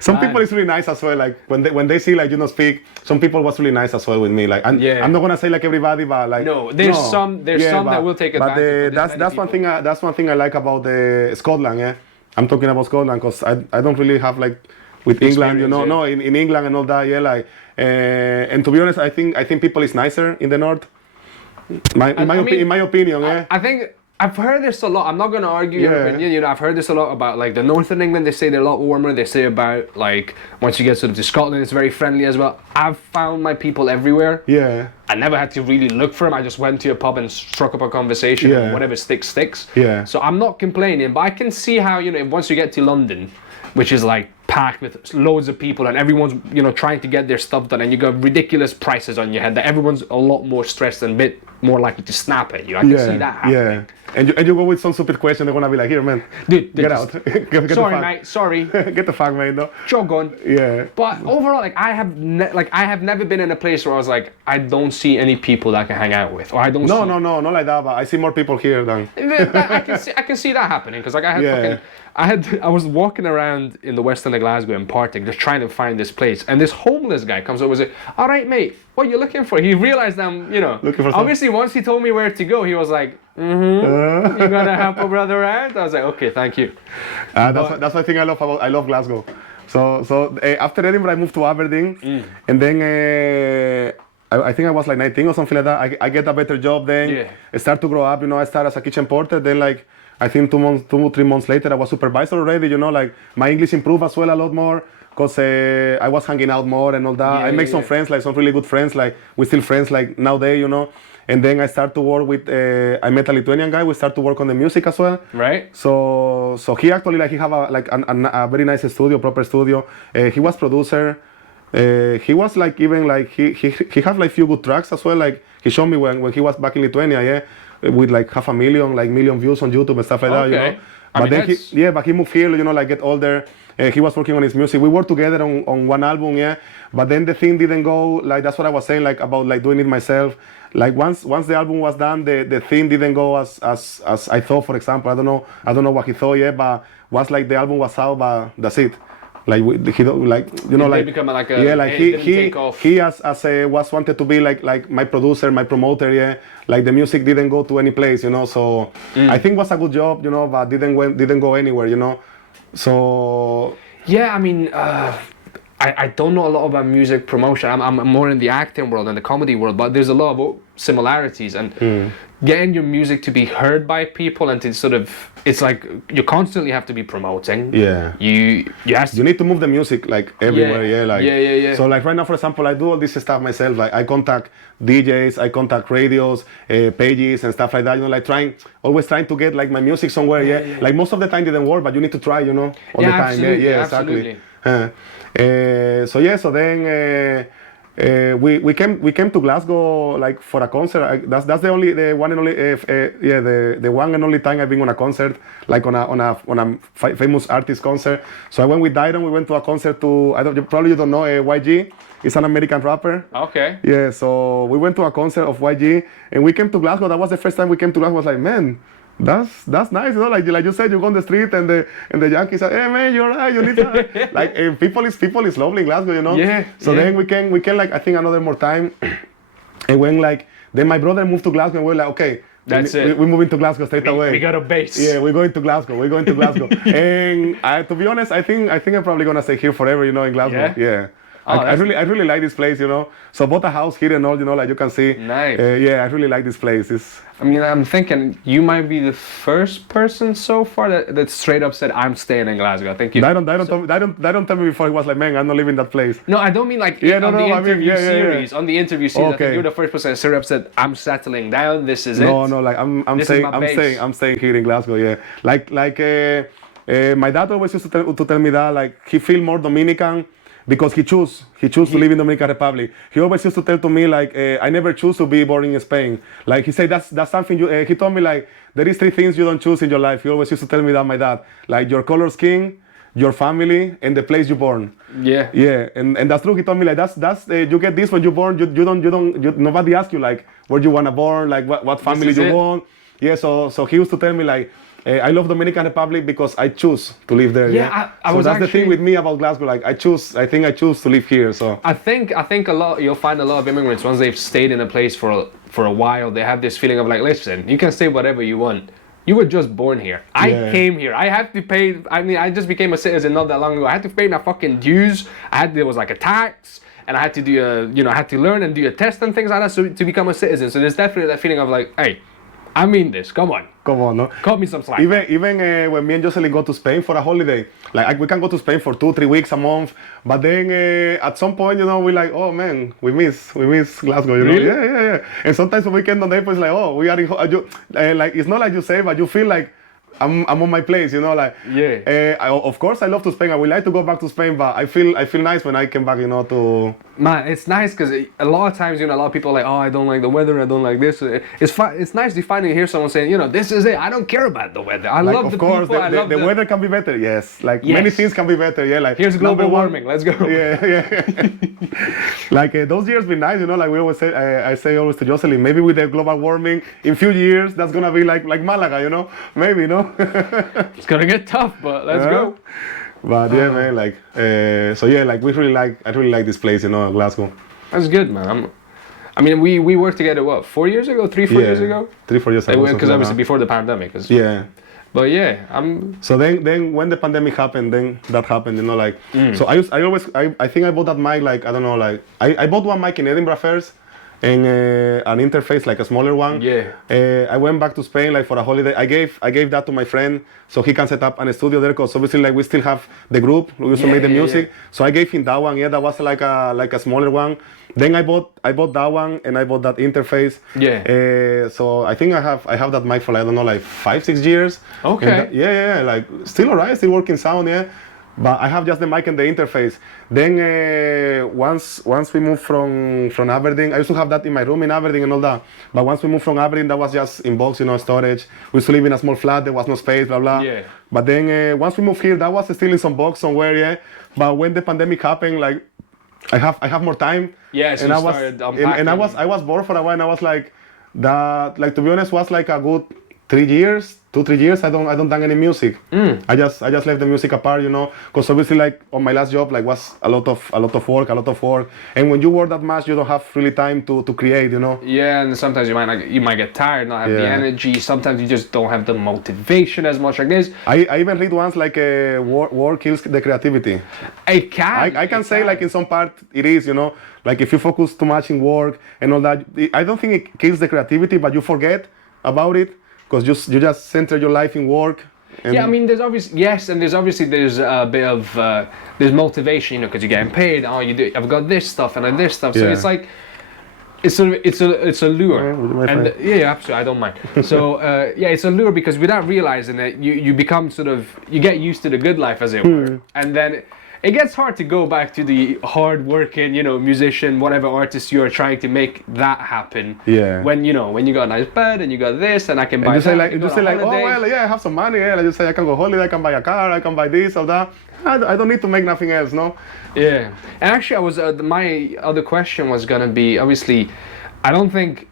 Some people is really nice as well. Like when they see like you don't speak, some people was really nice as well with me. Like I'm not gonna say like everybody, but like there's some that will take advantage. But that's one thing I like about the Scotland. Yeah, I'm talking about Scotland because I don't really have like with England, you know. No, in England and all that. Yeah, like and to be honest, I think people is nicer in the north. In my opinion, yeah. I think I've heard this a lot. I'm not going to argue your opinion. You know, I've heard this a lot about like the northern England. They say they're a lot warmer. They say about like once you get sort of to Scotland, it's very friendly as well. I've found my people everywhere. Yeah. I never had to really look for them. I just went to a pub and struck up a conversation. And whatever sticks. Yeah. So I'm not complaining, but I can see how, you know, once you get to London, which is like packed with loads of people and everyone's, you know, trying to get their stuff done, and you got ridiculous prices on your head, that everyone's a lot more stressed and a bit more likely to snap at you. I can see that happening. Yeah. And you go with some stupid question, they're gonna be like, here, man, dude, get out. Get sorry, mate, sorry. Get the fuck, mate, no. Jog on. Yeah. But overall, like I have never been in a place where I was like, I don't see any people that I can hang out with, or I don't. No, not like that. But I see more people here than. I can see that happening, because like I was walking around in the west end of Glasgow in Partick, just trying to find this place, and this homeless guy comes over and says, "All right, mate, what are you looking for?" He realized I'm, you know, looking for obviously once he told me where to go, he was like, "You gonna help a brother out?" I was like, "Okay, thank you." That's one thing I love Glasgow. So after Edinburgh, I moved to Aberdeen, and then I think I was like 19 or something like that. I get a better job then. I start to grow up, you know. I start as a kitchen porter. Then like I think 2 3 months later, I was supervisor already. You know, like my English improved as well a lot more because I was hanging out more and all that. I made some friends, like some really good friends. Like we still friends like nowadays, you know. And then I started to work with. I met a Lithuanian guy. We started to work on the music as well. Right. So he actually like he have a very nice studio, proper studio. He was producer. He was like even like he have like few good tracks as well. Like he showed me when he was back in Lithuania, with like 500,000 like million views on YouTube and stuff like that, you know. But then but he moved here, you know, like get older. He was working on his music. We worked together on one album, But then the thing didn't go like that's what I was saying, like about like doing it myself. Like once the album was done, the thing didn't go as I thought. For example, I don't know what he thought, but was like the album was out, but that's it. Like he don't like you know Did like they become like a, like he as was wanted to be like my producer, my promoter, like the music didn't go to any place, you know. So I think it was a good job, you know, but didn't go anywhere, you know. So yeah, I mean, I don't know a lot about music promotion. I'm more in the acting world and the comedy world, but there's a lot of similarities and getting your music to be heard by people and to sort of, it's like you constantly have to be promoting. Yeah. You need to move the music like everywhere. Yeah. So like right now, for example, I do all this stuff myself. Like I contact DJs, I contact radios, pages and stuff like that. You know, like always trying to get like my music somewhere. Like most of the time didn't work, but you need to try. You know, all the time. Absolutely. So then we came to Glasgow like for a concert. That's the one and only time I've been on a concert, like on a famous artist concert. So I went with Dairon. We went to a concert to you don't know YG. He's an American rapper. Okay. Yeah. So we went to a concert of YG, and we came to Glasgow. That was the first time we came to Glasgow. I was like, man, that's nice, you know. Like you said, you go on the street and the Yankees say, hey man, you're right, you need to like people is lovely in Glasgow, you know. So then we can like I think another more time, and when like then my brother moved to Glasgow, and we're like, okay, that's it. We're moving to Glasgow straight away. We got a base. Yeah, we're going to Glasgow. And to be honest, I think I'm probably gonna stay here forever, you know, in Glasgow. Yeah. I really like this place, you know. So I bought a house here and all, you know, like you can see. Nice. I really like this place. I mean, I'm thinking you might be the first person so far that straight up said, I'm staying in Glasgow. I think you. Don't tell me before. He was like, man, I'm not leaving that place. No, I don't mean like on the interview series. On the interview series, I think you're the first person that straight up said, I'm settling down. This is it. No, like I'm staying here in Glasgow. Yeah, like my dad always used to tell me that like he feel more Dominican. Because he choose to live in Dominican Republic. He always used to tell to me like, I never choose to be born in Spain. Like he said, that's something he told me like, there is 3 things you don't choose in your life. He always used to tell me that, my dad, like your color skin, your family, and the place you're born. Yeah. Yeah, and that's true. He told me like, that's you get this when you're born. You don't nobody ask you like where you wanna born, like what family you want. Yeah, so he used to tell me like, I love Dominican Republic because I choose to live there. Yeah, so that's the thing with me about Glasgow. Like I think I choose to live here. So I think you'll find a lot of immigrants once they've stayed in a place for a while, they have this feeling of like, listen, you can say whatever you want. You were just born here. I came here. I have to pay. I mean, I just became a citizen not that long ago. I had to pay my fucking dues. There was like a tax. And I had to do I had to learn and do a test and things like that to become a citizen. So there's definitely that feeling of like, hey, I mean this. Come on, no? Cut me some slack. Even when me and Jocelyn go to Spain for a holiday, like we can go to Spain for 2-3 weeks, a month. But then at some point, you know, we're like, oh man, we miss Glasgow, you know? Really? Yeah. And sometimes when we get on Naples, it's like, oh, we are in. Like it's not like you say, but you feel like I'm on my place, you know, like. Yeah. Of course, I love to Spain. I would like to go back to Spain, but I feel nice when I came back, you know, to. Man, it's nice because a lot of times, you know, a lot of people are like, oh, I don't like the weather, I don't like this. It's nice to finally hear someone saying, you know, this is it. I don't care about the weather. I love the people. The weather can be better. Yes, like many things can be better. Yeah, like here's global warming. Let's go. Yeah. Like those years been nice, you know. Like we always say, I say always to Jocelyn, maybe with the global warming, in few years that's gonna be like Malaga, you know. Maybe, no. It's gonna get tough, but let's go. But yeah, man, like like I really like this place, you know, Glasgow. That's good, man. I mean, we worked together 4 years ago, 3-4 years ago. 3-4 years ago. Because obviously before the pandemic. Yeah. But yeah, So then when the pandemic happened, then that happened, you know, like. So I think I bought that mic, like I don't know, like I bought one mic in Edinburgh first. and an interface, like a smaller one. Yeah. I went back to Spain like for a holiday. I gave that to my friend so he can set up an studio there, because obviously like we still have the group. We used to make the music. So I gave him that one. Yeah, that was like a smaller one. Then I bought that one, and I bought that interface. Yeah. So I think I have that mic for like, I don't know, like 5-6 years. Okay. Yeah, like still alright, still working sound, yeah. But I have just the mic and the interface. Then once we moved from Aberdeen, I used to have that in my room in Aberdeen and all that. But once we moved from Aberdeen, that was just in box, storage. We used to live in a small flat, there was no space, blah blah. Yeah. But then once we moved here, that was still in some box somewhere, yeah. But when the pandemic happened, like I have more time. Yeah, so and you I was started unpacking. and I was bored for a while, and I was like, that, like, to be honest, was like a good 3 years, 2-3 years. I don't done any music. I just left the music apart, because obviously like on my last job like was a lot of work, and when you work that much, you don't have really time to create, Yeah, and sometimes you might get tired, not have the Yeah. energy. Sometimes you just don't have the motivation as much like this. I even read once like work kills the creativity. It can. I can say like in some part it is, like if you focus too much in work and all that, I don't think it kills the creativity, but you forget about it because you just center your life in work. And Yeah, I mean, there's obviously there's a bit of there's motivation, because you're getting paid. Oh, I've got this stuff and then this stuff. So Yeah. it's like it's a lure. Yeah, would you mind And if yeah, absolutely, I don't mind. So yeah, it's a lure because without realizing it, you become you get used to the good life, as it were, and then it gets hard to go back to the hard-working, musician, whatever artist you are trying to make that happen. Yeah. When you got a nice bed and you got this, and I can buy you say that. like, oh well, yeah, I have some money. Yeah, like you say I can go holiday, I can buy a car, I can buy this or that. I don't need to make nothing else, no. Yeah, and actually, I was my other question was gonna be, obviously, I don't think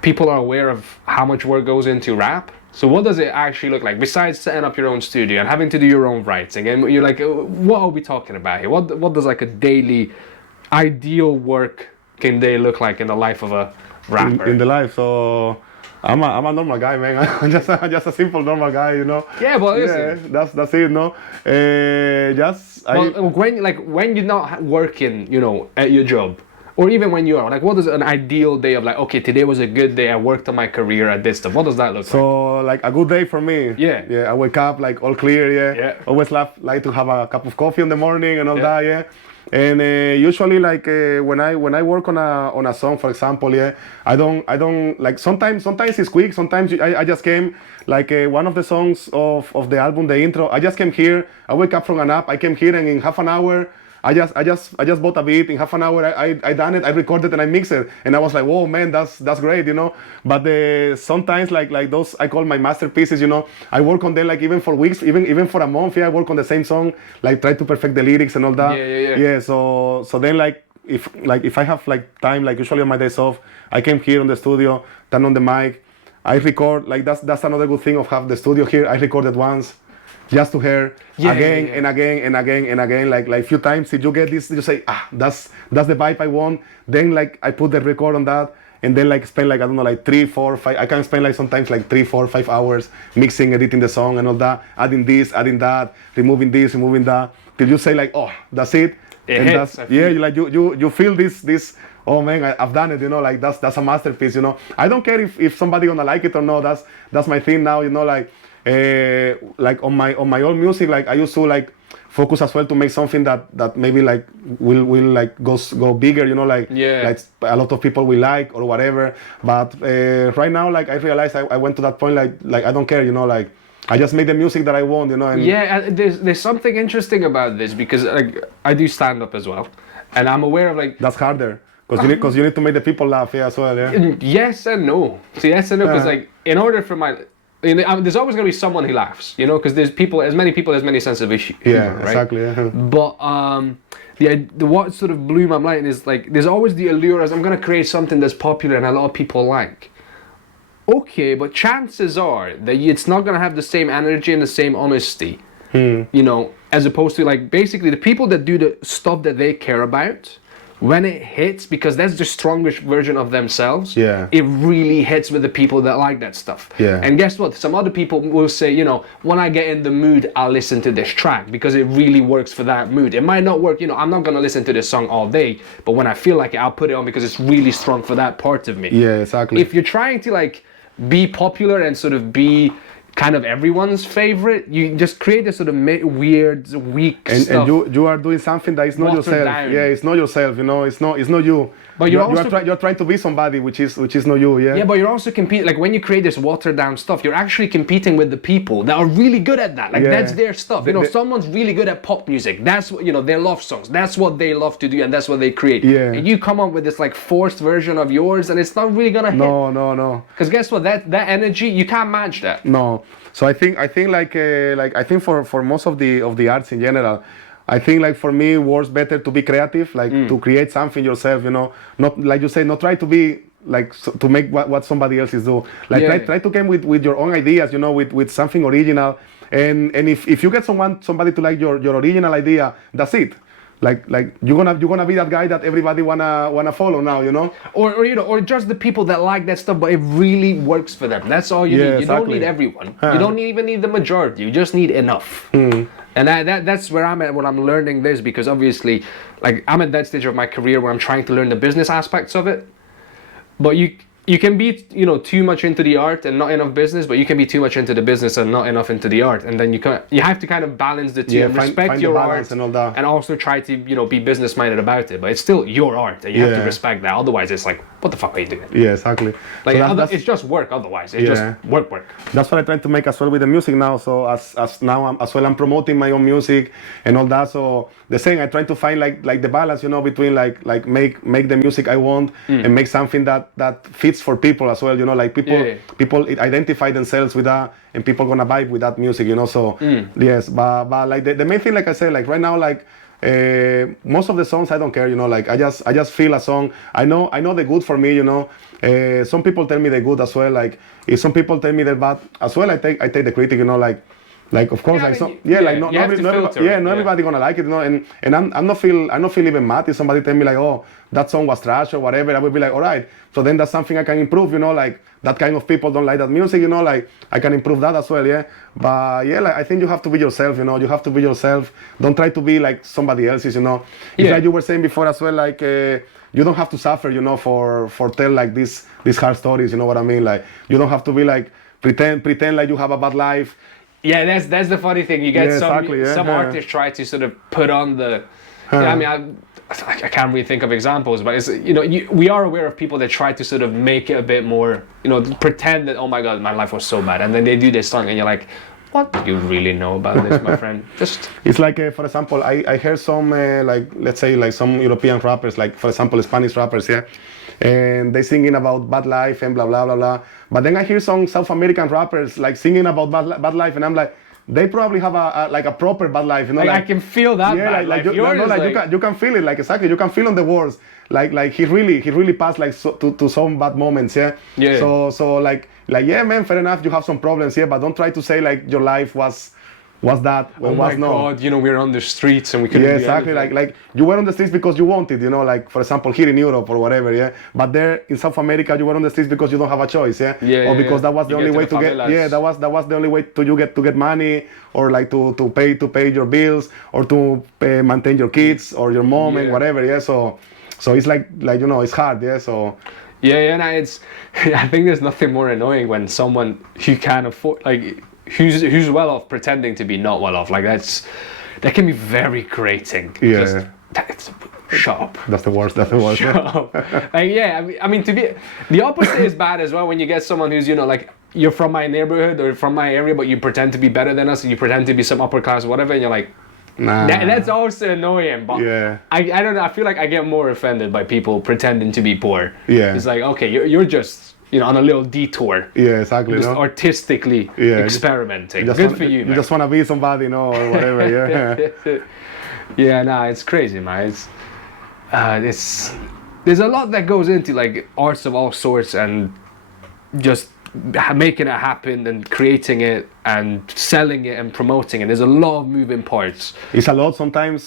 people are aware of how much work goes into rap. So what does it actually look like besides setting up your own studio and having to do your own writing? And you're like, what are we talking about here? What does like a daily ideal working day look like in the life of a rapper? In the life, so I'm a normal guy, man. I'm just a simple normal guy, Yeah, but listen. Yeah, that's it, no. When you're not working, at your job, or even when you are, like, what is an ideal day of like, okay, today was a good day, I worked on my career at this stuff. What does that look like? So like a good day for me. Yeah. I wake up like all clear. Yeah. Always like to have a cup of coffee in the morning and all Yeah. that. Yeah. And usually like when I work on a song, for example, yeah, I don't like sometimes it's quick. Sometimes I just came like one of the songs of the album, the intro. I just came here. I wake up from a nap. I came here, and in half an hour, I just bought a beat. In half an hour, I done it. I recorded and I mixed it, and I was like, whoa, man, that's great, But sometimes like those I call my masterpieces, I work on them like even for weeks, even for a month. Yeah, I work on the same song, like try to perfect the lyrics and all that. Yeah. Yeah. So then like if I have like time, like usually on my days off, I came here on the studio, turn on the mic, I record. Like that's another good thing of have the studio here. I recorded once. Just to hear again and again and again and again, like few times. If you get this, you say, that's the vibe I want. Then like I put the record on that, and then like spend like I don't know, like 3, 4, 5. I can spend like sometimes like 3, 4, 5 hours mixing, editing the song and all that, adding this, adding that, removing this, removing that, till you say like, oh, that's it. It and hits, that's you feel this. Oh man, I've done it. Like that's a masterpiece. I don't care if somebody gonna like it or not. That's my thing now. Like on my old music, like I used to like focus as well to make something that maybe like will like go bigger, like a lot of people will like or whatever. But right now, like I realized I went to that point, like I don't care, like I just make the music that I want, And yeah, there's something interesting about this because like I do stand up as well, and I'm aware of like that's harder. Because you need to make the people laugh, yeah, as well, yeah. Yes and no. So yes and no, because like in order for there's always going to be someone who laughs, because there's as many sense of humor, yeah, right? Exactly. Yeah. But the what sort of blew my mind is like there's always the allure as I'm going to create something that's popular and a lot of people like. Okay, but chances are that it's not going to have the same energy and the same honesty, as opposed to like basically the people that do the stuff that they care about when it hits, because that's the strongest version of themselves, Yeah. it really hits with the people that like that stuff. Yeah. And guess what? Some other people will say, you know, when I get in the mood, I'll listen to this track because it really works for that mood. It might not work, you know, I'm not gonna listen to this song all day, but when I feel like it, I'll put it on because it's really strong for that part of me. Yeah, exactly. If you're trying to like be popular and sort of be kind of everyone's favorite, you just create this sort of weird, weak stuff. And you are doing something that is not Watered yourself. down. Yeah, it's not yourself. You know, it's not you. But you're trying to be somebody which is not you. Yeah. Yeah, but you're also competing. Like when you create this watered down stuff, you're actually competing with the people that are really good at that. Like Yeah. that's their stuff. You know, someone's really good at pop music. That's what, you know, their love songs. That's what they love to do, and that's what they create. Yeah. And you come up with this like forced version of yours, and it's not really gonna hit. No. Because guess what? That energy, you can't match that. No. So I think like I think for most of the arts in general, I think like for me it works better to be creative, like to create something yourself, you know, not like you say, not try to be like to make what somebody else is do. Like Yeah. try to come with your own ideas, you know, with something original. And if you get somebody to like your original idea, that's it. Like you're gonna be that guy that everybody wanna follow now, you know. Or you know, or just the people that like that stuff, but it really works for them. That's all you Yeah, need. You exactly. don't need everyone. You don't even need the majority. You just need enough. And that's where I'm at when I'm learning this, because obviously, like I'm at that stage of my career where I'm trying to learn the business aspects of it. But you can be, you know, too much into the art and not enough business, but you can be too much into the business and not enough into the art, and then you have to kind of balance the two, Yeah, and find respect the your balance art and all that. and also try to, you know, be business minded about it. But it's still your art, and you have to Yeah. respect that. Otherwise, it's like, what the fuck are you doing? Yeah, exactly. Like So that's- it's just work. Otherwise, it's Yeah. just work. That's what I'm trying to make as well with the music now. So as now I'm promoting my own music and all that. So the same, I'm trying to find like the balance, you know, between like make the music I want and make something that fits for people as well, you know, like people identify themselves with that, and people gonna vibe with that music, you know. So yes, but like the main thing, like I said, like right now, like most of the songs I don't care, you know, like I just feel a song. I know the good for me, you know. Some people tell me they're good as well. Like if some people tell me they're bad as well, I take the critic, you know, like of course, Yeah, like I mean, not you have to filter it, everybody gonna like it, you know. And I'm not feel even mad if somebody tell me like, oh, that song was trash or whatever. I would be like, all right, so then that's something I can improve, you know, like that kind of people don't like that music, you know, like I can improve that as well, yeah. But yeah, like I think you have to be yourself, you know. You have to be yourself. Don't try to be like somebody else's, you know. It's Yeah. like you were saying before as well, like you don't have to suffer, you know, for tell like these hard stories, you know what I mean? Like you don't have to be like pretend like you have a bad life. Yeah, that's the funny thing. You get Yeah, exactly, yeah, some yeah. artists try to sort of put on the. Yeah, I mean, I can't really think of examples, but it's, you know, we are aware of people that try to sort of make it a bit more, you know, pretend that, oh my God, my life was so bad, and then they do this song, and you're like, what do you really know about this, my friend? Just It's like, for example, I heard some, like, let's say, like some European rappers, like, for example, Spanish rappers, yeah? And they singing about bad life and blah, blah, blah, blah. But then I hear some South American rappers, like, singing about bad life, and I'm like, they probably have a proper bad life, you know? like I can feel that. Yeah, bad like life. you, no, Yours, like you can feel it, like exactly. You can feel on the words, like he really passed like to some bad moments, yeah. Yeah. So like yeah, man, fair enough. You have some problems, yeah, but don't try to say like your life was that or oh was my not. God, you know, we're on the streets and we couldn't Yeah, do exactly. anything. Like you were on the streets because you wanted, you know, like for example here in Europe or whatever, yeah. But there in South America, you were on the streets because you don't have a choice, yeah. Yeah, or because that was the You only get way to to the get. favelas. Yeah, that was the only way to get money, or like to pay your bills, or to maintain your kids or your mom and Yeah. whatever, yeah. So it's like you know, it's hard, yeah. So Yeah, no, it's. I think there's nothing more annoying when someone who can afford, like, who's well off pretending to be not well off. Like that can be very grating. Yeah. Just, shut up. that's the worst. That's the worst. Shut up. Like, yeah, I mean, to be the opposite is bad as well. When you get someone who's, you know, like, you're from my neighborhood or from my area, but you pretend to be better than us, and you pretend to be some upper class, whatever, and you're like. Nah. That's also annoying, but Yeah. I don't know. I feel like I get more offended by people pretending to be poor. Yeah. It's like, okay, you're just, you know, on a little detour, Yeah, exactly. just no? artistically Yeah. experimenting. Just Good wanna- for you, You man. just want to be somebody, you know, or whatever. Yeah. Yeah, nah, it's crazy, man. There's a lot that goes into like arts of all sorts and just making it happen and creating it and selling it and promoting it. There's a lot of moving parts. It's a lot sometimes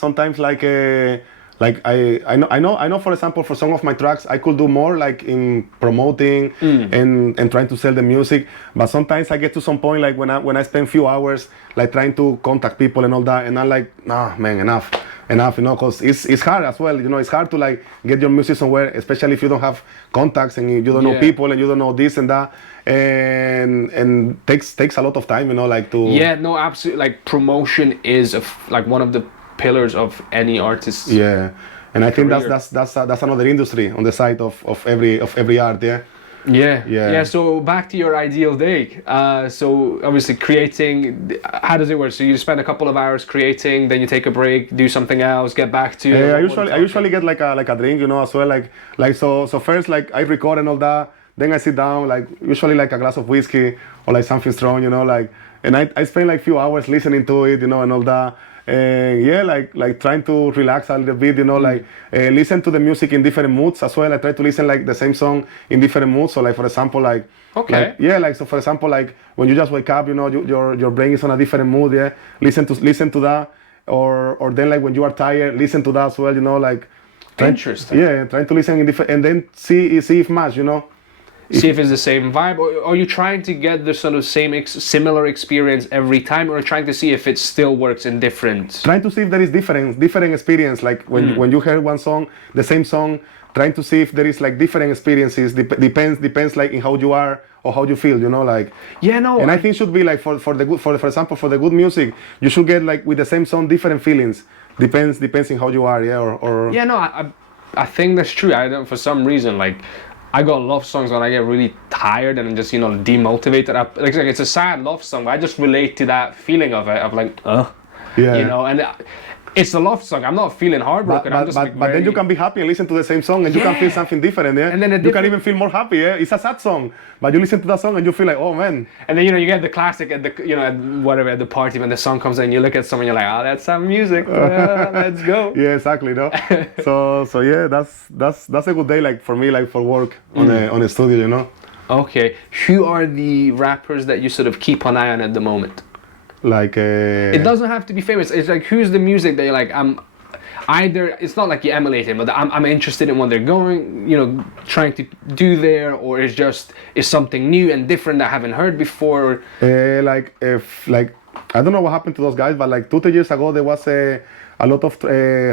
like I know for example for some of my tracks I could do more like in promoting and trying to sell the music, but sometimes I get to some point like when I spend few hours like trying to contact people and all that, and I'm like, nah man, enough, you know, because it's hard as well, you know, it's hard to like get your music somewhere, especially if you don't have contacts and you don't know people and you don't know this and that, and takes a lot of time, you know, like to no, absolutely, like promotion is like one of the pillars of any artist's and I think that's another industry on the side of every art. So back to your ideal day. So obviously creating, how does it work? So you spend a couple of hours creating, then you take a break, do something else, get back to I usually get like a drink, you know, as well, like so first like I record and all that, then I sit down, like usually like a glass of whiskey or like something strong, you know, like, and I spend like few hours listening to it, you know, and all that. Like trying to relax a little bit, you know, like listen to the music in different moods as well. I try to listen like the same song in different moods. So like for example, like so for example, like when you just wake up, you know, your brain is on a different mood. Listen to that, or then like when you are tired, listen to that as well, you know, like interesting. Trying to listen in different, and then see if match, you know. See if it's the same vibe, or are you trying to get the sort of similar experience every time, or trying to see if it still works in different? Trying to see if there is different experience. Like when you hear one song, the same song, trying to see if there is like different experiences. Depends like in how you are or how you feel, you know, like. And I think should be like for example for the good music, you should get like with the same song different feelings. Depends in how you are, I think that's true. I don't, for some reason, like, I got love songs when I get really tired and just, you know, demotivated. Like it's a sad love song, but I just relate to that feeling of it, of like, you know, and it's a love song. I'm not feeling heartbroken. But then you can be happy and listen to the same song, and you can feel something different, And then you can even feel more happy, It's a sad song, but you listen to that song and you feel like, oh man. And then, you know, you get the classic at the, you know, at the party when the song comes in, you look at someone, you're like, oh, that's some music. Let's go. Yeah, exactly, no. so yeah, that's a good day, like for me, like for work on a studio, you know. Okay, who are the rappers that you sort of keep an eye on at the moment? Like it doesn't have to be famous. It's like, who's the music that you're like, it's not like you emulate him, but I'm interested in what they're going, you know, trying to do there, or it's something new and different that I haven't heard before. Like I don't know what happened to those guys, but like 2-3 years ago there was a lot of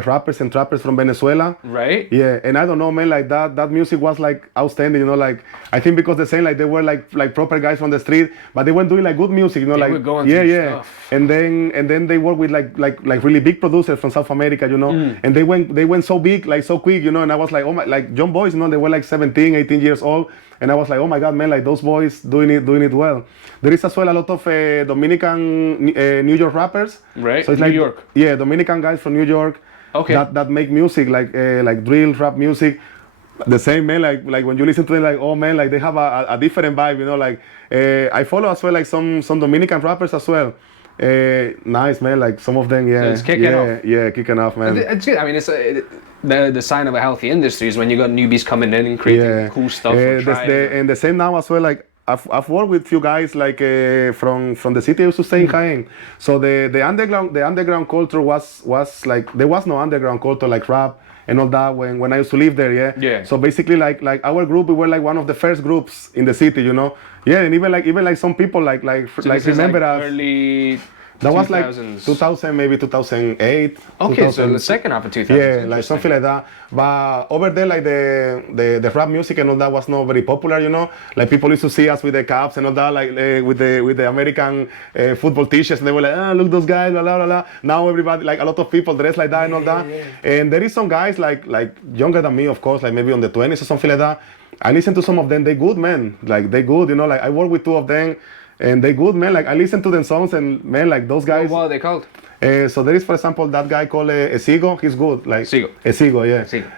rappers and trappers from Venezuela. Right. Yeah, and I don't know, man, like that music was like outstanding, you know, like I think because they're saying like they were like proper guys from the street, but they weren't doing like good music, you know, they were going through stuff. And then they worked with like really big producers from South America, you know, and they went so big, like so quick, you know, and I was like, oh my, like young boys, you know, they were like 17, 18 years old, and I was like, oh my God, man, like those boys doing it well. There is as well a lot of Dominican New York rappers. Right. So it's New like York. Yeah, Dominican guys from New York. Okay. That make music like drill rap music. The same, man, like when you listen to them, like, oh man, like they have a different vibe, you know, like I follow as well like some Dominican rappers as well. Nice, man, like some of them, So it's kicking off. Yeah, kicking off, man. It's good. I mean, it's the sign of a healthy industry is when you got newbies coming in and creating cool stuff. And the same now as well, like I've worked with few guys like from the city I used to stay in Jaén. So the underground culture was like, there was no underground culture like rap and all that when I used to live there. Yeah. So basically like our group, we were like one of the first groups in the city, you know. Yeah, and even like some people like remember us. Early. That 2000s. was like 2000, maybe 2008. Okay, 2000. so the second half of 2000. Yeah, like something like that. But over there, like the rap music and all that was not very popular, you know. Like people used to see us with the caps and all that, like with the American football t-shirts. And they were like, look those guys, blah, blah, blah, blah. Now everybody, like a lot of people dress like that and all that. Yeah. And there is some guys like younger than me, of course, like maybe on the 20s or something like that. I listen to some of them. They good, man. Like they good, you know. Like I work with two of them. And they good, man. Like I listen to them songs, and man, like those guys. What are they called? So there is, for example, that guy called Esigo. He's good, like Esigo, yeah. Esigo.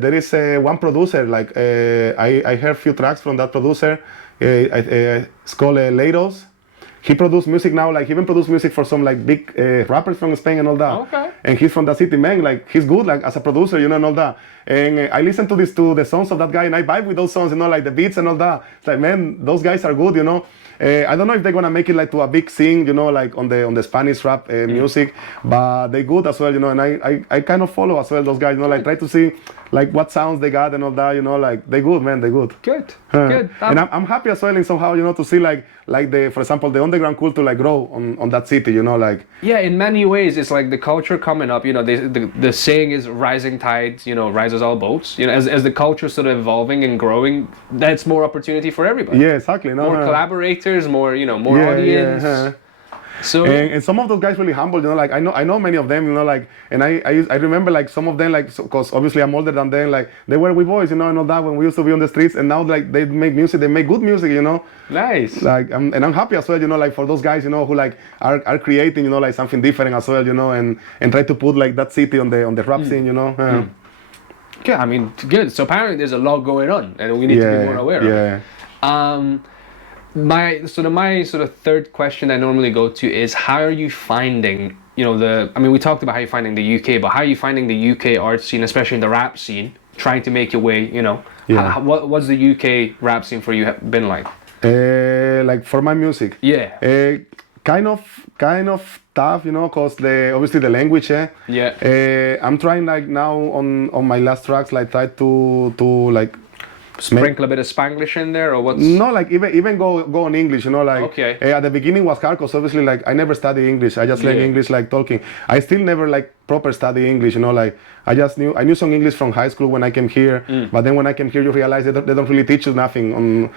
There is one producer, like I heard few tracks from that producer. It's called Leiros. he produced music now, like he even produced music for some like big rappers from Spain and all that. Okay. And he's from that city, man. Like he's good, like as a producer, you know, and all that. And I listen to the songs of that guy, and I vibe with those songs, you know, like the beats and all that. It's like, man, those guys are good, you know. I don't know if they're gonna make it like to a big scene, you know, like on the Spanish rap music, but they good as well, you know. And I kind of follow as well those guys, you know, like try to see like what sounds they got and all that, you know, like they good, man, they good. Good, good. And I'm happy as well in somehow, you know, to see like the, for example, the underground culture like grow on that city, you know, like. Yeah, in many ways, it's like the culture coming up. You know, the saying is rising tides, you know, rises all boats. You know, as the culture sort of evolving and growing, that's more opportunity for everybody. Yeah, exactly. No, more collaborators, more, you know, more audience. Yeah. So and some of those guys really humble, you know, like I know many of them, you know, like, and I remember like some of them, like, because obviously I'm older than them, like they were with boys, you know, and all that when we used to be on the streets, and now like they make music, they make good music, you know. Nice. Like and I'm happy as well, you know, like for those guys, you know, who like are creating, you know, like something different as well, you know, and try to put like that city on the rap scene, you know. Yeah, I mean, good. So apparently there's a lot going on, and we need to be more aware of it. My sort of third question I normally go to is, how are you finding, you know, I mean, we talked about how you're finding the UK, but how are you finding the UK art scene, especially in the rap scene, trying to make your way, you know? What's the UK rap scene for you been like? Like for my music? Yeah. Kind of tough, you know, cause obviously the language. Yeah. I'm trying like now on my last tracks, like try to like sprinkle a bit of Spanglish in there, or what's? No, like even go on English, you know, like. Okay. At the beginning was hard, cause obviously like I never studied English. I just learned English like talking. I still never like proper study English, you know, like I knew some English from high school when I came here, but then when I came here, you realize they don't really teach you nothing on.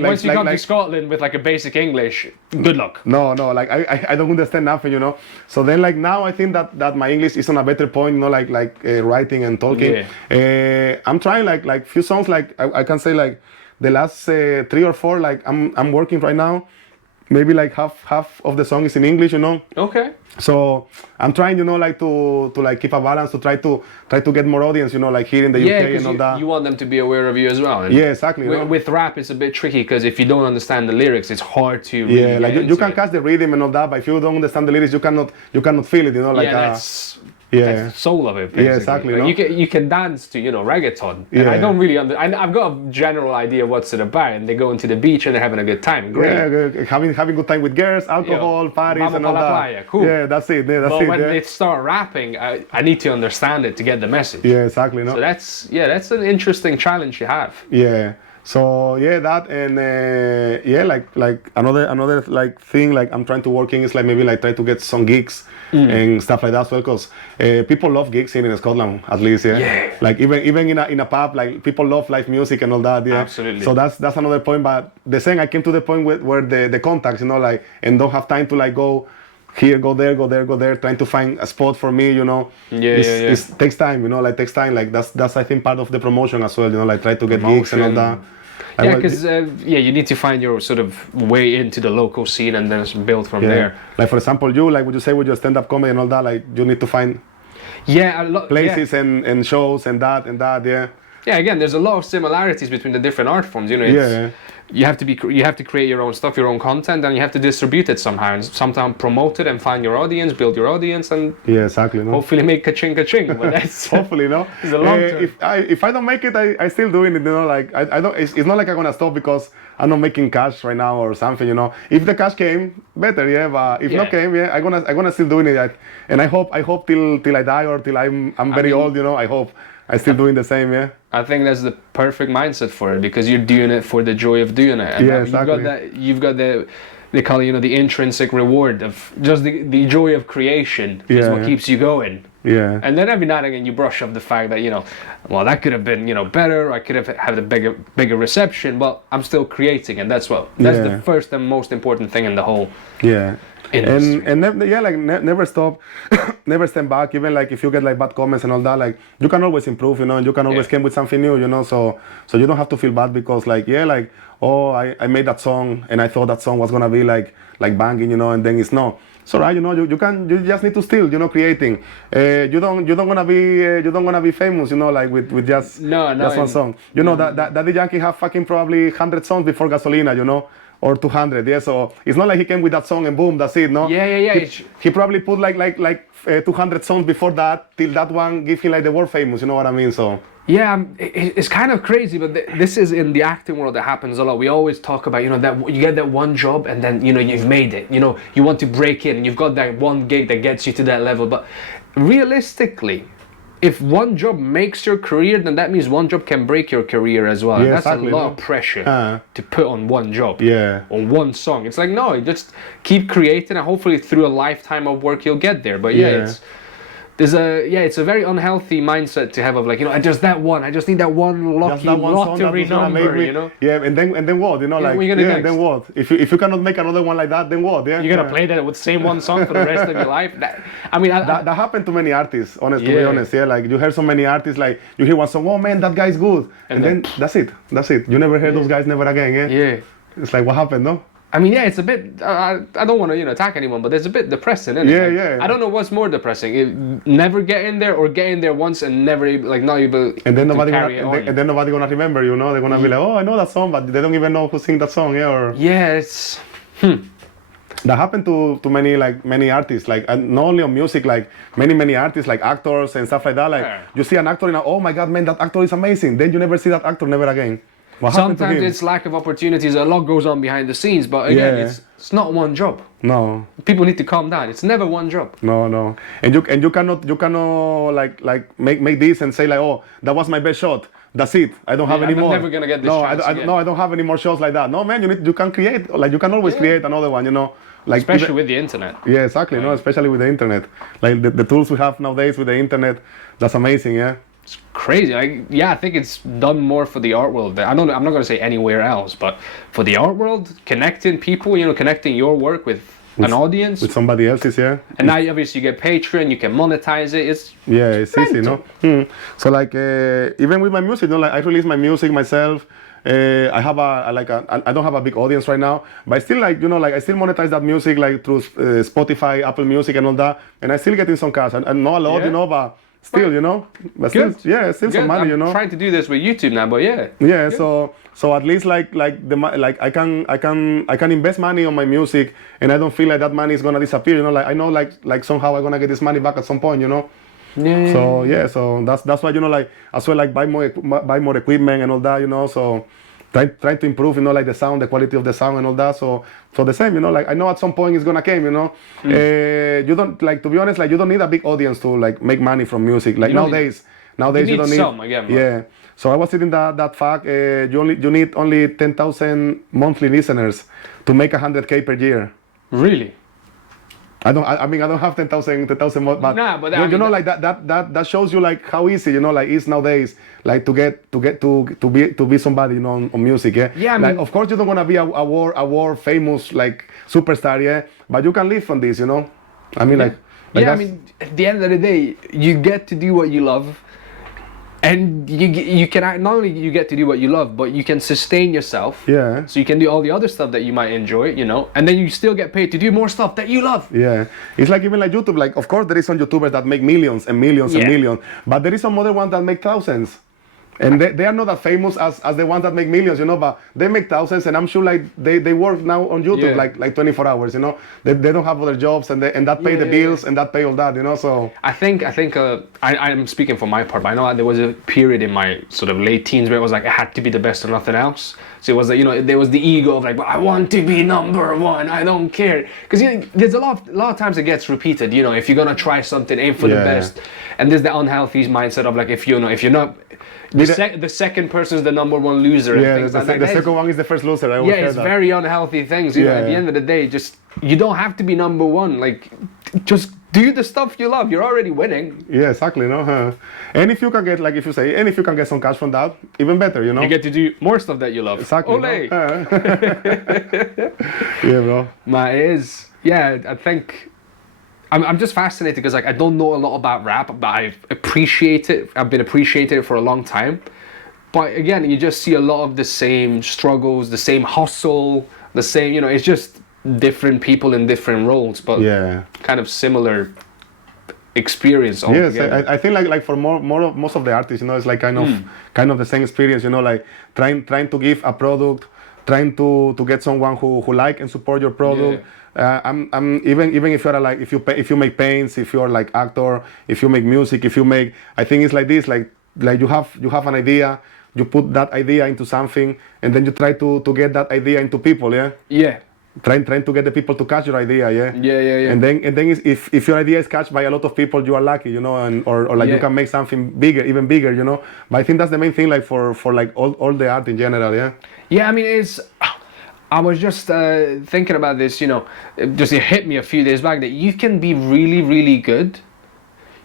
Once you come to Scotland with like a basic English, good luck. No, like I don't understand nothing, you know. So then like now I think that my English is on a better point, you know, like writing and talking. Yeah. I'm trying like few songs, like I can say like the last 3 or 4, like I'm working right now. Maybe like half of the song is in English, you know. Okay. So I'm trying, you know, like to like keep a balance, to try to get more audience, you know, like here in the UK and all that. You want them to be aware of you as well. And yeah, exactly. With rap, it's a bit tricky because if you don't understand the lyrics, it's hard to. Really like you can catch the rhythm and all that, but if you don't understand the lyrics, you cannot feel it, you know, like. That's the soul of it, basically. Yeah, exactly. Like you can dance to, you know, reggaeton. And I don't really I've got a general idea what's it about, and they go into the beach and they're having a good time. Great. Yeah, having good time with girls, alcohol, parties, and all that. Playa. Cool. Yeah, that's it. Yeah, but when they start rapping, I need to understand it to get the message. Yeah, exactly. No? So that's an interesting challenge you have. Yeah. So yeah, that and like another like thing like I'm trying to work in is like maybe like try to get some gigs and stuff like that as well, because people love gigs here in Scotland, at least. Yeah. Like even in a pub, like people love live music and all that. Yeah. Absolutely. So that's another point. But the same, I came to the point where the contacts, you know, like, and don't have time to like go here, go there, trying to find a spot for me, you know. It takes time, you know, like takes time. Like that's I think part of the promotion as well, you know, like try to get gigs and all that. Yeah, because you need to find your sort of way into the local scene and then build from there. Like for example, would you say with your stand-up comedy and all that, like you need to find places and shows and that, yeah. Yeah, again, there's a lot of similarities between the different art forms. You know, you have to create your own stuff, your own content, and you have to distribute it somehow, and sometimes promote it and find your audience, build your audience, and exactly. No? Hopefully make ka-ching. But that's hopefully, no. It's a long term. If I don't make it, I still doing it. You know, like I don't. It's not like I'm gonna stop because I'm not making cash right now or something. You know, if the cash came, better. But if not came, I'm gonna still doing it. And I hope till I die or till I'm very old. You know, I hope I'm still doing the same. Yeah. I think that's the perfect mindset for it, because you're doing it for the joy of doing it. And exactly. You've got they call it, you know, the intrinsic reward of just the joy of creation is what keeps you going. Yeah. And then every now and again you brush up the fact that, you know, well, that could have been, you know, better, or I could have had a bigger reception, but I'm still creating, and that's the first and most important thing in the whole industry. And never stop, never stand back. Even like if you get like bad comments and all that, like you can always improve, you know, and you can always come with something new, you know. So you don't have to feel bad because I made that song and I thought that song was gonna be like banging, you know, and then it's not. So right, you know, you just need to still, you know, creating. You don't wanna be famous, you know, like with just one song. You know that Daddy Yankee have fucking probably 100 songs before Gasolina, you know. or 200. Yeah, so it's not like he came with that song and boom, that's it. No. Yeah. He probably put like 200 songs before that till that one give him like the world famous. You know what I mean? So. Yeah, it's kind of crazy, but this is in the acting world that happens a lot. We always talk about, you know, that you get that one job and then, you know, you've made it. You know, you want to break in and you've got that one gig that gets you to that level. But realistically, if one job makes your career, then that means one job can break your career as well. Yeah, And that's exactly, a lot of pressure to put on one job or one song. It's like, no, just keep creating and hopefully through a lifetime of work you'll get there. But it's a very unhealthy mindset to have of like, you know, I just need that one lottery number, you know. Yeah, and then what, you know, like and then what? If you cannot make another one like that, then what? Yeah, you're gonna play that with same one song for the rest of your life. That happened to many artists. To be honest, like you hear so many artists, like you hear one song, oh man, that guy's good, and then that's it. You never hear those guys never again. Yeah. It's like what happened, no? I mean, it's a bit. I don't want to, you know, attack anyone, but it's a bit depressing, isn't it? Yeah. I don't know what's more depressing: never get in there, or get in there once and never not able. And then nobody gonna remember, you know. They're gonna be like, oh, I know that song, but they don't even know who sing that song, it's. That happened to many artists, like not only on music, like many artists, like actors and stuff like that. Like you see an actor and oh my God, man, that actor is amazing. Then you never see that actor never again. Sometimes it's lack of opportunities. A lot goes on behind the scenes, but again, it's not one job. No. People need to calm down. It's never one job. No. And you cannot like make this and say like, oh, that was my best shot. That's it. I don't have any more. I'm never gonna get this chance again. I don't have any more shots like that. No, man, you can create. Like you can always create another one. You know. Like especially with the internet. Yeah, exactly. No, especially with the internet. Like the tools we have nowadays with the internet, that's amazing. Yeah. It's crazy. I think it's done more for the art world. I'm not going to say anywhere else, but for the art world, connecting people, you know, connecting your work with an audience, with somebody else's, And now obviously you get Patreon, you can monetize it. It's easy, no. So like even with my music, you know, like I release my music myself. I have I don't have a big audience right now, but I still like, you know, like I still monetize that music like through Spotify, Apple Music, and all that, and I still getting some cash. And not a lot, you know, but. Still, you know, but still some money, you know. I'm trying to do this with YouTube now, but so at least like I can invest money on my music, and I don't feel like that money is gonna disappear, you know. Like I know like somehow I'm gonna get this money back at some point, you know. So that's why, you know, like as well, like buy more equipment and all that, you know. So try to improve, you know, like the sound, the quality of the sound and all that. So the same, you know, like I know at some point it's gonna come, you know. You don't, like, to be honest, like you don't need a big audience to like make money from music. Like nowadays you don't need some again. So I was reading that fact. You need only 10,000 monthly listeners to make 100K per year. Really? I don't have 10,000 more, but you know, like that shows you like how easy, you know, like it's nowadays, like to be somebody, you know, on music, Yeah, I like mean, of course you don't wanna be a world famous like superstar, but you can live from this, you know. I mean, I mean, at the end of the day, you get to do what you love. And you can not only you get to do what you love, but you can sustain yourself. Yeah. So you can do all the other stuff that you might enjoy, you know, and then you still get paid to do more stuff that you love. Yeah. It's like even like YouTube. Like of course there is some YouTubers that make millions and millions and millions, but there is some other ones that make thousands. And they are not that famous as the ones that make millions, you know, but they make thousands, and I'm sure like they work now on YouTube like 24 hours, you know. They don't have other jobs, and that pay the bills and that pay all that, you know. So I think I'm speaking for my part, but I know there was a period in my sort of late teens where it was like I had to be the best or nothing else. So it was like, you know, there was the ego of like, well, I want to be number one, I don't care, because you know, there's a lot of times it gets repeated, you know, if you're gonna try something, aim for the best, and there's the unhealthy mindset of like if you're not. The second person is the number one loser. And things like that. The second one is the first loser. It's very unhealthy things. You know, at the end of the day, just you don't have to be number one. Like, just do the stuff you love. You're already winning. Yeah, exactly. No, and if you can get, like, if you say, and if you can get some cash from that, even better. You know, you get to do more stuff that you love. Exactly. Ole. No? Yeah, bro. I think. I'm just fascinated because like I don't know a lot about rap, but I appreciate it. I've been appreciating it for a long time. But again, you just see a lot of the same struggles, the same hustle, the same, you know, it's just different people in different roles, but kind of similar experience altogether. Yes, I think like for most of the artists, you know, it's like kind of the same experience, you know, like trying to give a product trying to get someone who like and support your product. I'm even if you're like if you make paints, if you're like actor, if you make music, if you make, I think it's like this, like you have an idea, you put that idea into something, and then you try to get that idea into people. Yeah. Trying to get the people to catch your idea. Yeah. And then if your idea is catched by a lot of people, you are lucky, and or like you can make something bigger, even bigger, But I think that's the main thing, like for like all the art in general. Yeah, I mean, I was just thinking about this, just it hit me a few days back that you can be really, really good.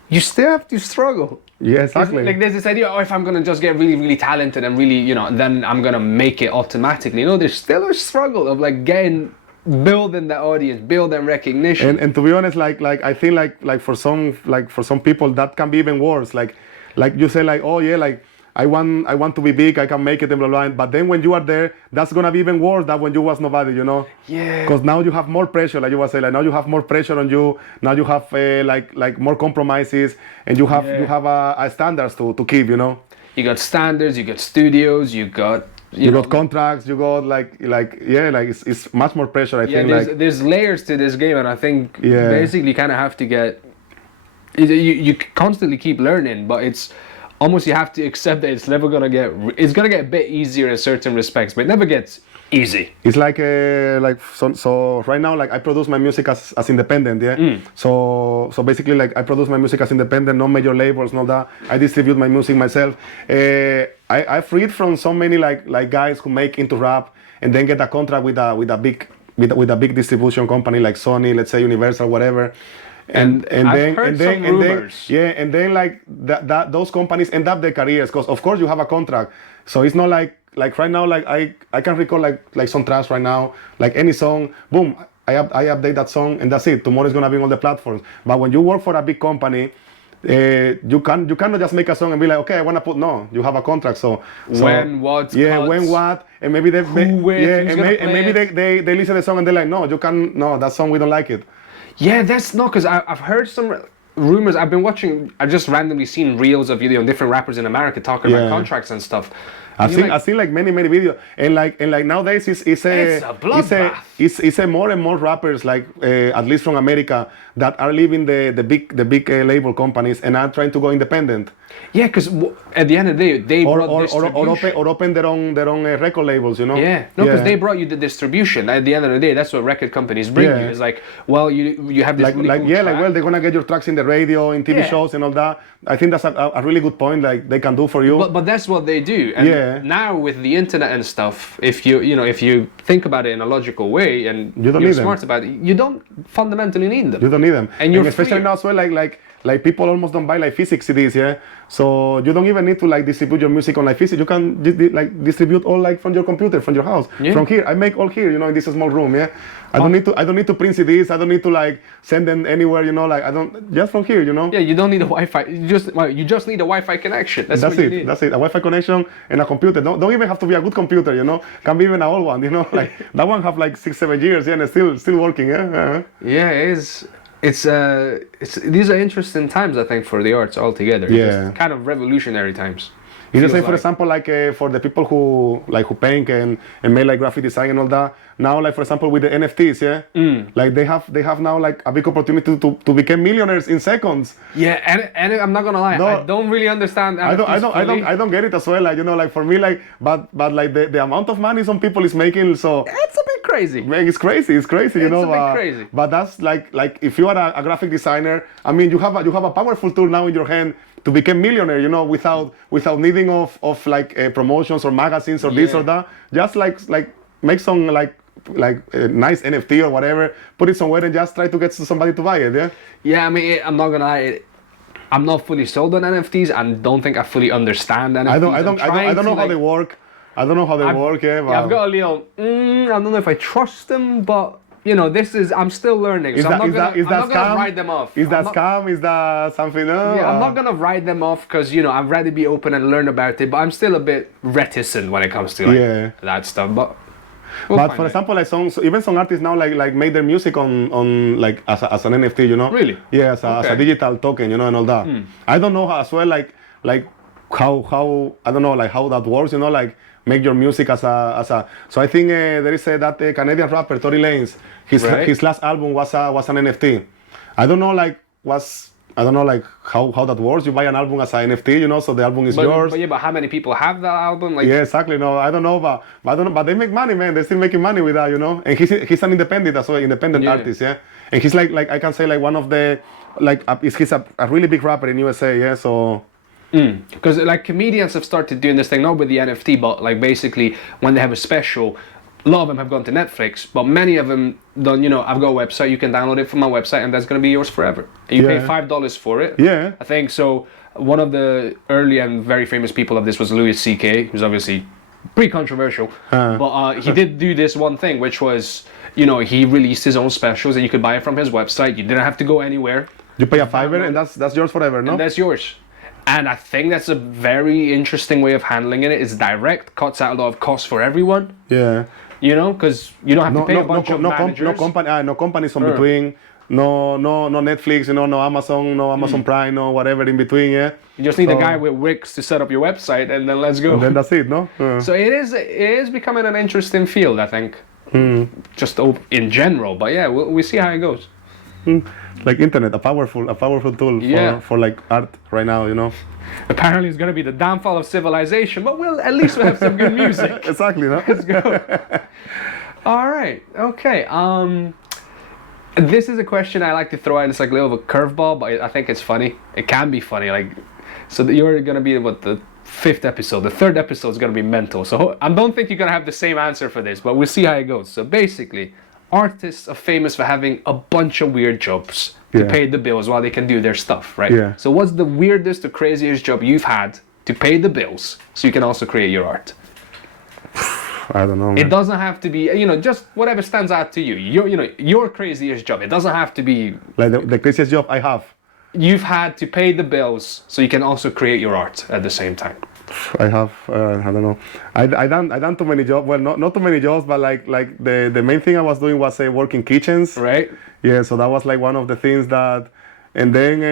You still have to struggle. Yeah, exactly. Like there's this idea, if I'm gonna just get really, really talented and really, then I'm gonna make it automatically. There's still a struggle of like building the audience, building recognition. And to be honest, like I think like for some people that can be even worse. Like you say like, oh yeah, like I want to be big, I can make it and blah blah. But then when you are there, that's gonna be even worse than when you was nobody, Yeah. Because now you have more pressure, like you were saying. Like now you have more pressure on you. Now you have like more compromises, and you have a standards to keep, You got standards, you got studios, you got contracts, you got like it's much more pressure. I think there's layers to this game, and I think basically you kind of have to get. You constantly keep learning, but it's almost you have to accept that it's never gonna get. It's gonna get a bit easier in certain respects, but it never gets easy. It's like so right now, like I produce my music as independent, So basically, like I produce my music as independent, no major labels, no that. I distribute my music myself. I freed from so many like guys who make into rap and then get a contract with a big distribution company like Sony, let's say Universal, whatever. And then like that those companies end up their careers because of course you have a contract, so it's not like right now, like I can record like some tracks right now, like any song, boom, I update that song and that's it. Tomorrow is gonna be on all the platforms. But when you work for a big company, you cannot just make a song and be like, okay, I wanna put, no, you have a contract. So when what, and maybe they maybe they listen to the song and they're like, no, that song we don't like it. Yeah, that's not, because I've heard some rumors. I've just randomly seen reels of different rappers in America talking about contracts and stuff. I've seen like many videos, and like nowadays it's a bloodbath. It's a more and more rappers, like at least from America, that are leaving the big label companies and are trying to go independent. Yeah, because at the end of the day, they brought distribution. Or open their own record labels, Yeah, no, because they brought you the distribution. At the end of the day, that's what record companies bring you. It's like, well, you have this really cool track. Well, they're gonna get your tracks in the radio, in TV shows, and all that. I think that's a really good point. Like they can do for you. But that's what they do. And now with the internet and stuff, if you think about it in a logical way and you're smart about it, you don't fundamentally need them. You don't need them. And especially now as well, like people almost don't buy like physics CDs, So you don't even need to like distribute your music on like physics. You can like distribute all like from your computer, from your house, from here. I make all here, in this small room, I don't need to print CDs. I don't need to like send them anywhere, like I don't, just from here, Yeah, you don't need a Wi-Fi. You just need a Wi-Fi connection. That's what you need. That's it. A Wi-Fi connection and a computer. Don't even have to be a good computer, Can be even an old one, like that one have like 6-7 years, and it's still working, Yeah, it is. It's these are interesting times, I think, for the arts altogether. Yeah. It's kind of revolutionary times. You just say, for example, like for the people who paint and make like graphic design and all that. Now, like for example, with the NFTs, like they have now like a big opportunity to become millionaires in seconds. Yeah, and I'm not gonna lie, I don't really understand. NFTs I don't get it as well. Like like for me, like but like the amount of money some people is making, so it's a bit crazy. Man, it's crazy. It's crazy, It's a bit crazy. But that's like if you are a graphic designer, I mean, you have a powerful tool now in your hand to become millionaire, without needing of like promotions or magazines or this or that. Just like make some like a nice NFT or whatever, put it somewhere and just try to get somebody to buy it. Yeah, I mean, I'm not gonna lie. I'm not fully sold on NFTs and don't think I fully understand NFTs. I don't know how they work. I don't know how they work. But I've got a little. I don't know if I trust them, but. I'm still learning, so I'm not gonna write them off. Is that scam? Is that something? Yeah, I'm not gonna write them off because I'd rather be open and learn about it. But I'm still a bit reticent when it comes to that stuff. But for example, like even some artists now like make their music on like as an NFT, Really? Yeah, as a digital token, and all that. I don't know how as well like how I don't know like how that works, like make your music as a. So I think there is that Canadian rapper Tory Lanez. His last album was an NFT. I don't know like how that works. You buy an album as an NFT, you know, so the album is yours. But how many people have that album? Like, yeah, exactly. No, I don't know, but they make money, man. They're still making money with that, you know. And he's an independent as well, independent artist, yeah. And he's like I can say like one of the he's a really big rapper in USA, yeah. So. Because like comedians have started doing this thing, not with the NFT, but like basically when they have a special, a lot of them have gone to Netflix, but many of them done, you know, I've got a website, you can download it from my website and that's going to be yours forever. And you pay $5 for it. Yeah. I think so. One of the early and very famous people of this was Louis C.K., who's obviously pretty controversial. But he did do this one thing, which was, you know, he released his own specials and you could buy it from his website. You didn't have to go anywhere. You pay a $5 and that's yours forever, no? And that's yours. And I think that's a very interesting way of handling it. It's direct, cuts out a lot of costs for everyone. Yeah. You know, because you don't have to pay a bunch of managers. No companies in between. No Netflix, you know, no Amazon Prime, no whatever in between, yeah. You just need a guy with Wix to set up your website and then let's go. And then that's it, no? So it is becoming an interesting field, I think. Just in general, but yeah, we'll see how it goes. Like internet, a powerful tool for like art right now, you know. Apparently it's going to be the downfall of civilization, but at least we'll have some good music. Exactly, no? Let's go. All right, okay. This is a question I like to throw out. It's like a little of a curveball, but I think it's funny. It can be funny. Like, so you're going to be the 5th episode. The 3rd episode is going to be mental. So I don't think you're going to have the same answer for this, but we'll see how it goes. So basically, artists are famous for having a bunch of weird jobs to pay the bills while they can do their stuff, right? Yeah. So what's the weirdest or craziest job you've had to pay the bills so you can also create your art? I don't know, man. It doesn't have to be, you know, just whatever stands out to you. Your craziest job. It doesn't have to be like the craziest job I have. You've had to pay the bills so you can also create your art at the same time. I have I don't know. I done too many jobs. Well, not too many jobs, but like the main thing I was doing was work in kitchens. Right. Yeah, so that was like one of the things that, and then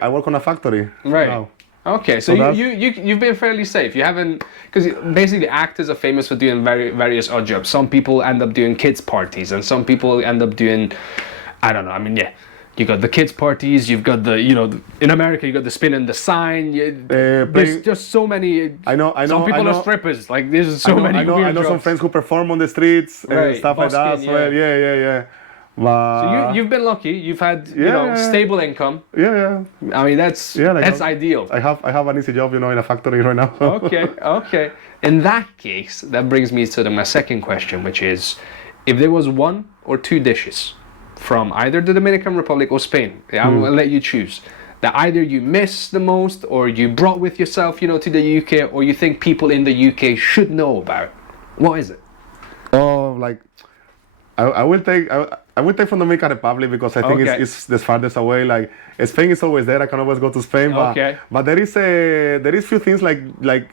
I work on a factory. Right. Now. Okay, so you've been fairly safe. You haven't, because basically actors are famous for doing various odd jobs. Some people end up doing kids parties, and some people end up doing, I don't know. I mean, yeah. You got the kids parties, you've got the, you know, in America you got the spin and the sign. There's just so many. I know. Some people are strippers. Like there's so many. I know jobs. Some friends who perform on the streets and stuff like that as well. Yeah. But so you've been lucky. You've had stable income. Yeah. I mean that's ideal. I have an easy job, you know, in a factory right now. Okay. In that case, that brings me to my second question, which is, if there was 1 or 2 dishes from either the Dominican Republic or Spain, I'm gonna let you choose, that either you miss the most or you brought with yourself, you know, to the UK, or you think people in the UK should know about, what is it? Oh, like I will take from Dominican Republic because I think it's the farthest away. Like Spain is always there. I can always go to Spain, but there is few things like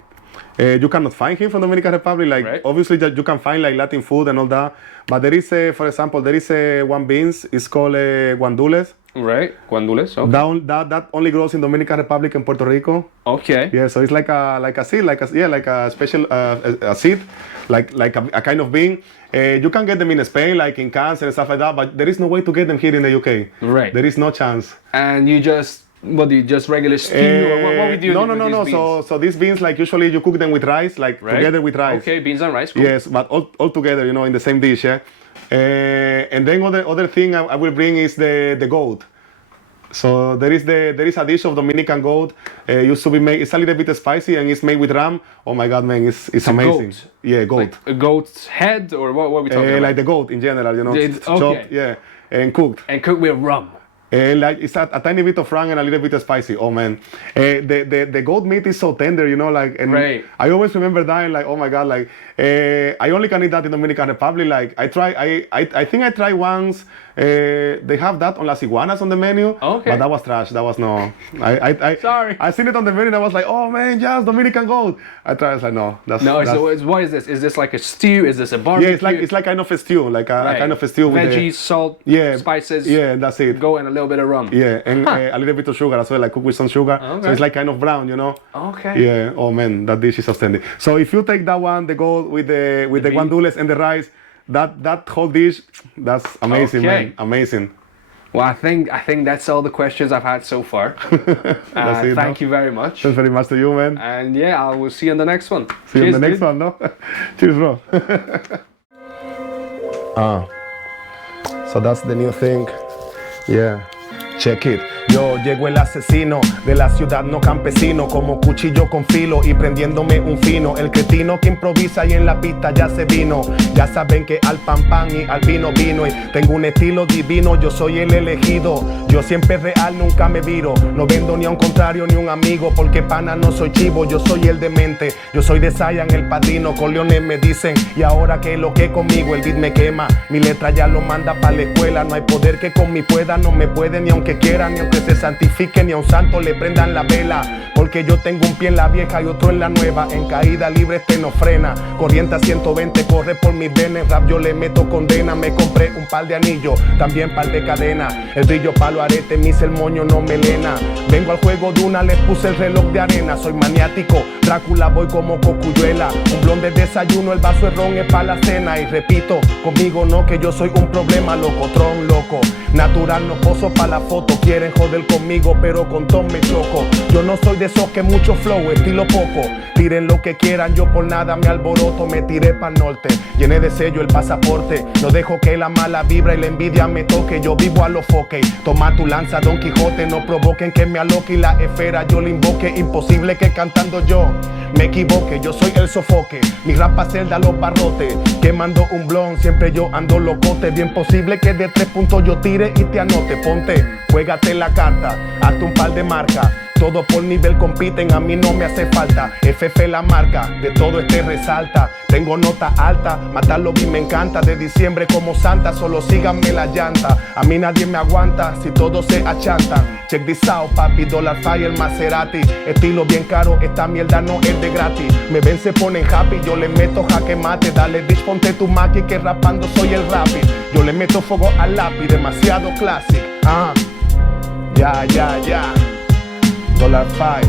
you cannot find here from Dominican Republic. Like obviously you can find like Latin food and all that, but there is for example, there is one beans. It's called guandules. Right, guandules. Okay. That only grows in Dominican Republic and Puerto Rico. Okay. Yeah, so it's like a seed, like a special a seed, like a kind of bean. You can get them in Spain, like in cans and stuff like that, but there is no way to get them here in the UK. Right. There is no chance. And you just. What do you just regular stew or what we do? No. So these beans, like usually you cook them with rice, like together with rice. Okay, beans and rice. Cool. Yes, but all together, you know, in the same dish. Yeah. And then other thing I will bring is the goat. So there is a dish of Dominican goat. Used to be made. It's a little bit spicy and it's made with ram. Oh my God, man, it's amazing. Goat. Yeah, goat. Like a goat's head or what are we talking about? Like the goat in general, you know, chopped, and cooked. And cooked with rum. Like it's a tiny bit of ram and a little bit of spicy. Oh man, the goat meat is so tender, you know, like. And I always remember dying, like, oh my God, like I only can eat that in Dominican Republic. Like I think I tried once. They have that on Las Iguanas on the menu, but that was trash. That was no. Sorry. I seen it on the menu and I was like, oh man, just Dominican goat. I tried. I was like, no, that's no. So what is this? Is this like a stew? Is this a barbecue? Yeah, it's like kind of a stew, like a kind of a stew with veggies, salt, spices. Yeah, that's it. Go and a little bit of rum. Yeah, and a little bit of sugar as well, like cooked with some sugar. Okay. So it's like kind of brown, you know. Okay. Yeah. Oh man, that dish is outstanding. So if you take that one, the gold with the guandules and the rice, that whole dish, that's amazing, man. Amazing. Well, I think that's all the questions I've had so far. Thank you very much. Thanks very much to you, man. And yeah, I will see you on the next one. See you on the next one, no? Cheers, bro. So that's the new thing. Yeah. Check it. Yo llego el asesino de la ciudad, no campesino, como cuchillo con filo y prendiéndome un fino. El cretino que improvisa y en la pista ya se vino. Ya saben que al pan pan y al vino vino. Y tengo un estilo divino, yo soy el elegido. Yo siempre real, nunca me viro. No vendo ni a un contrario ni un amigo, porque pana no soy chivo, yo soy el demente. Yo soy de Zion, el padrino, con leones me dicen. Y ahora que lo que conmigo, el beat me quema. Mi letra ya lo manda pa' la escuela. No hay poder que con mi pueda, no me puede ni aunque quiera, ni aunque se santifique, ni a un santo le prendan la vela. Porque yo tengo un pie en la vieja y otro en la nueva. En caída libre este no frena. Corriente a 120 corre por mis venas. Rap yo le meto condena. Me compré un par de anillos, también par de cadenas. El brillo palo arete, mis el moño no melena. Vengo al juego de una, les puse el reloj de arena. Soy maniático, Drácula voy como cocuyuela. Un blon de desayuno, el vaso de ron es pa' la cena. Y repito, conmigo no, que yo soy un problema, locotrón, loco. Natural, no poso pa' la foto. Quieren joder conmigo, pero con Tom me choco. Yo no soy de esos que mucho flow, estilo poco. Tiren lo que quieran, yo por nada me alboroto. Me tiré pa'l norte, llené de sello el pasaporte. No dejo que la mala vibra y la envidia me toque. Yo vivo a los foques, toma tu lanza Don Quijote. No provoquen que me aloque y la esfera yo le invoque. Imposible que cantando yo me equivoque, yo soy el sofoque. Mi rap pa' celda los barrotes, quemando un blon, siempre yo ando locote. Bien posible que de 3 puntos yo tire y te anote. Ponte, juégate la carta, hazte un par de marcas. Todos por nivel compiten, a mí no me hace falta. FF la marca, de todo este resalta. Tengo nota alta, matarlo bien me encanta. De diciembre como Santa, solo síganme la llanta. A mí nadie me aguanta, si todos se achantan. Check this out, papi, Dollar Fire, Maserati. Estilo bien caro, esta mierda no es de gratis. Me ven, se ponen happy, yo le meto jaque mate. Dale bitch, ponte tu maqui, que rapando soy el rapid. Yo le meto fuego al lápiz, demasiado classic. Ya. Dollar Fire,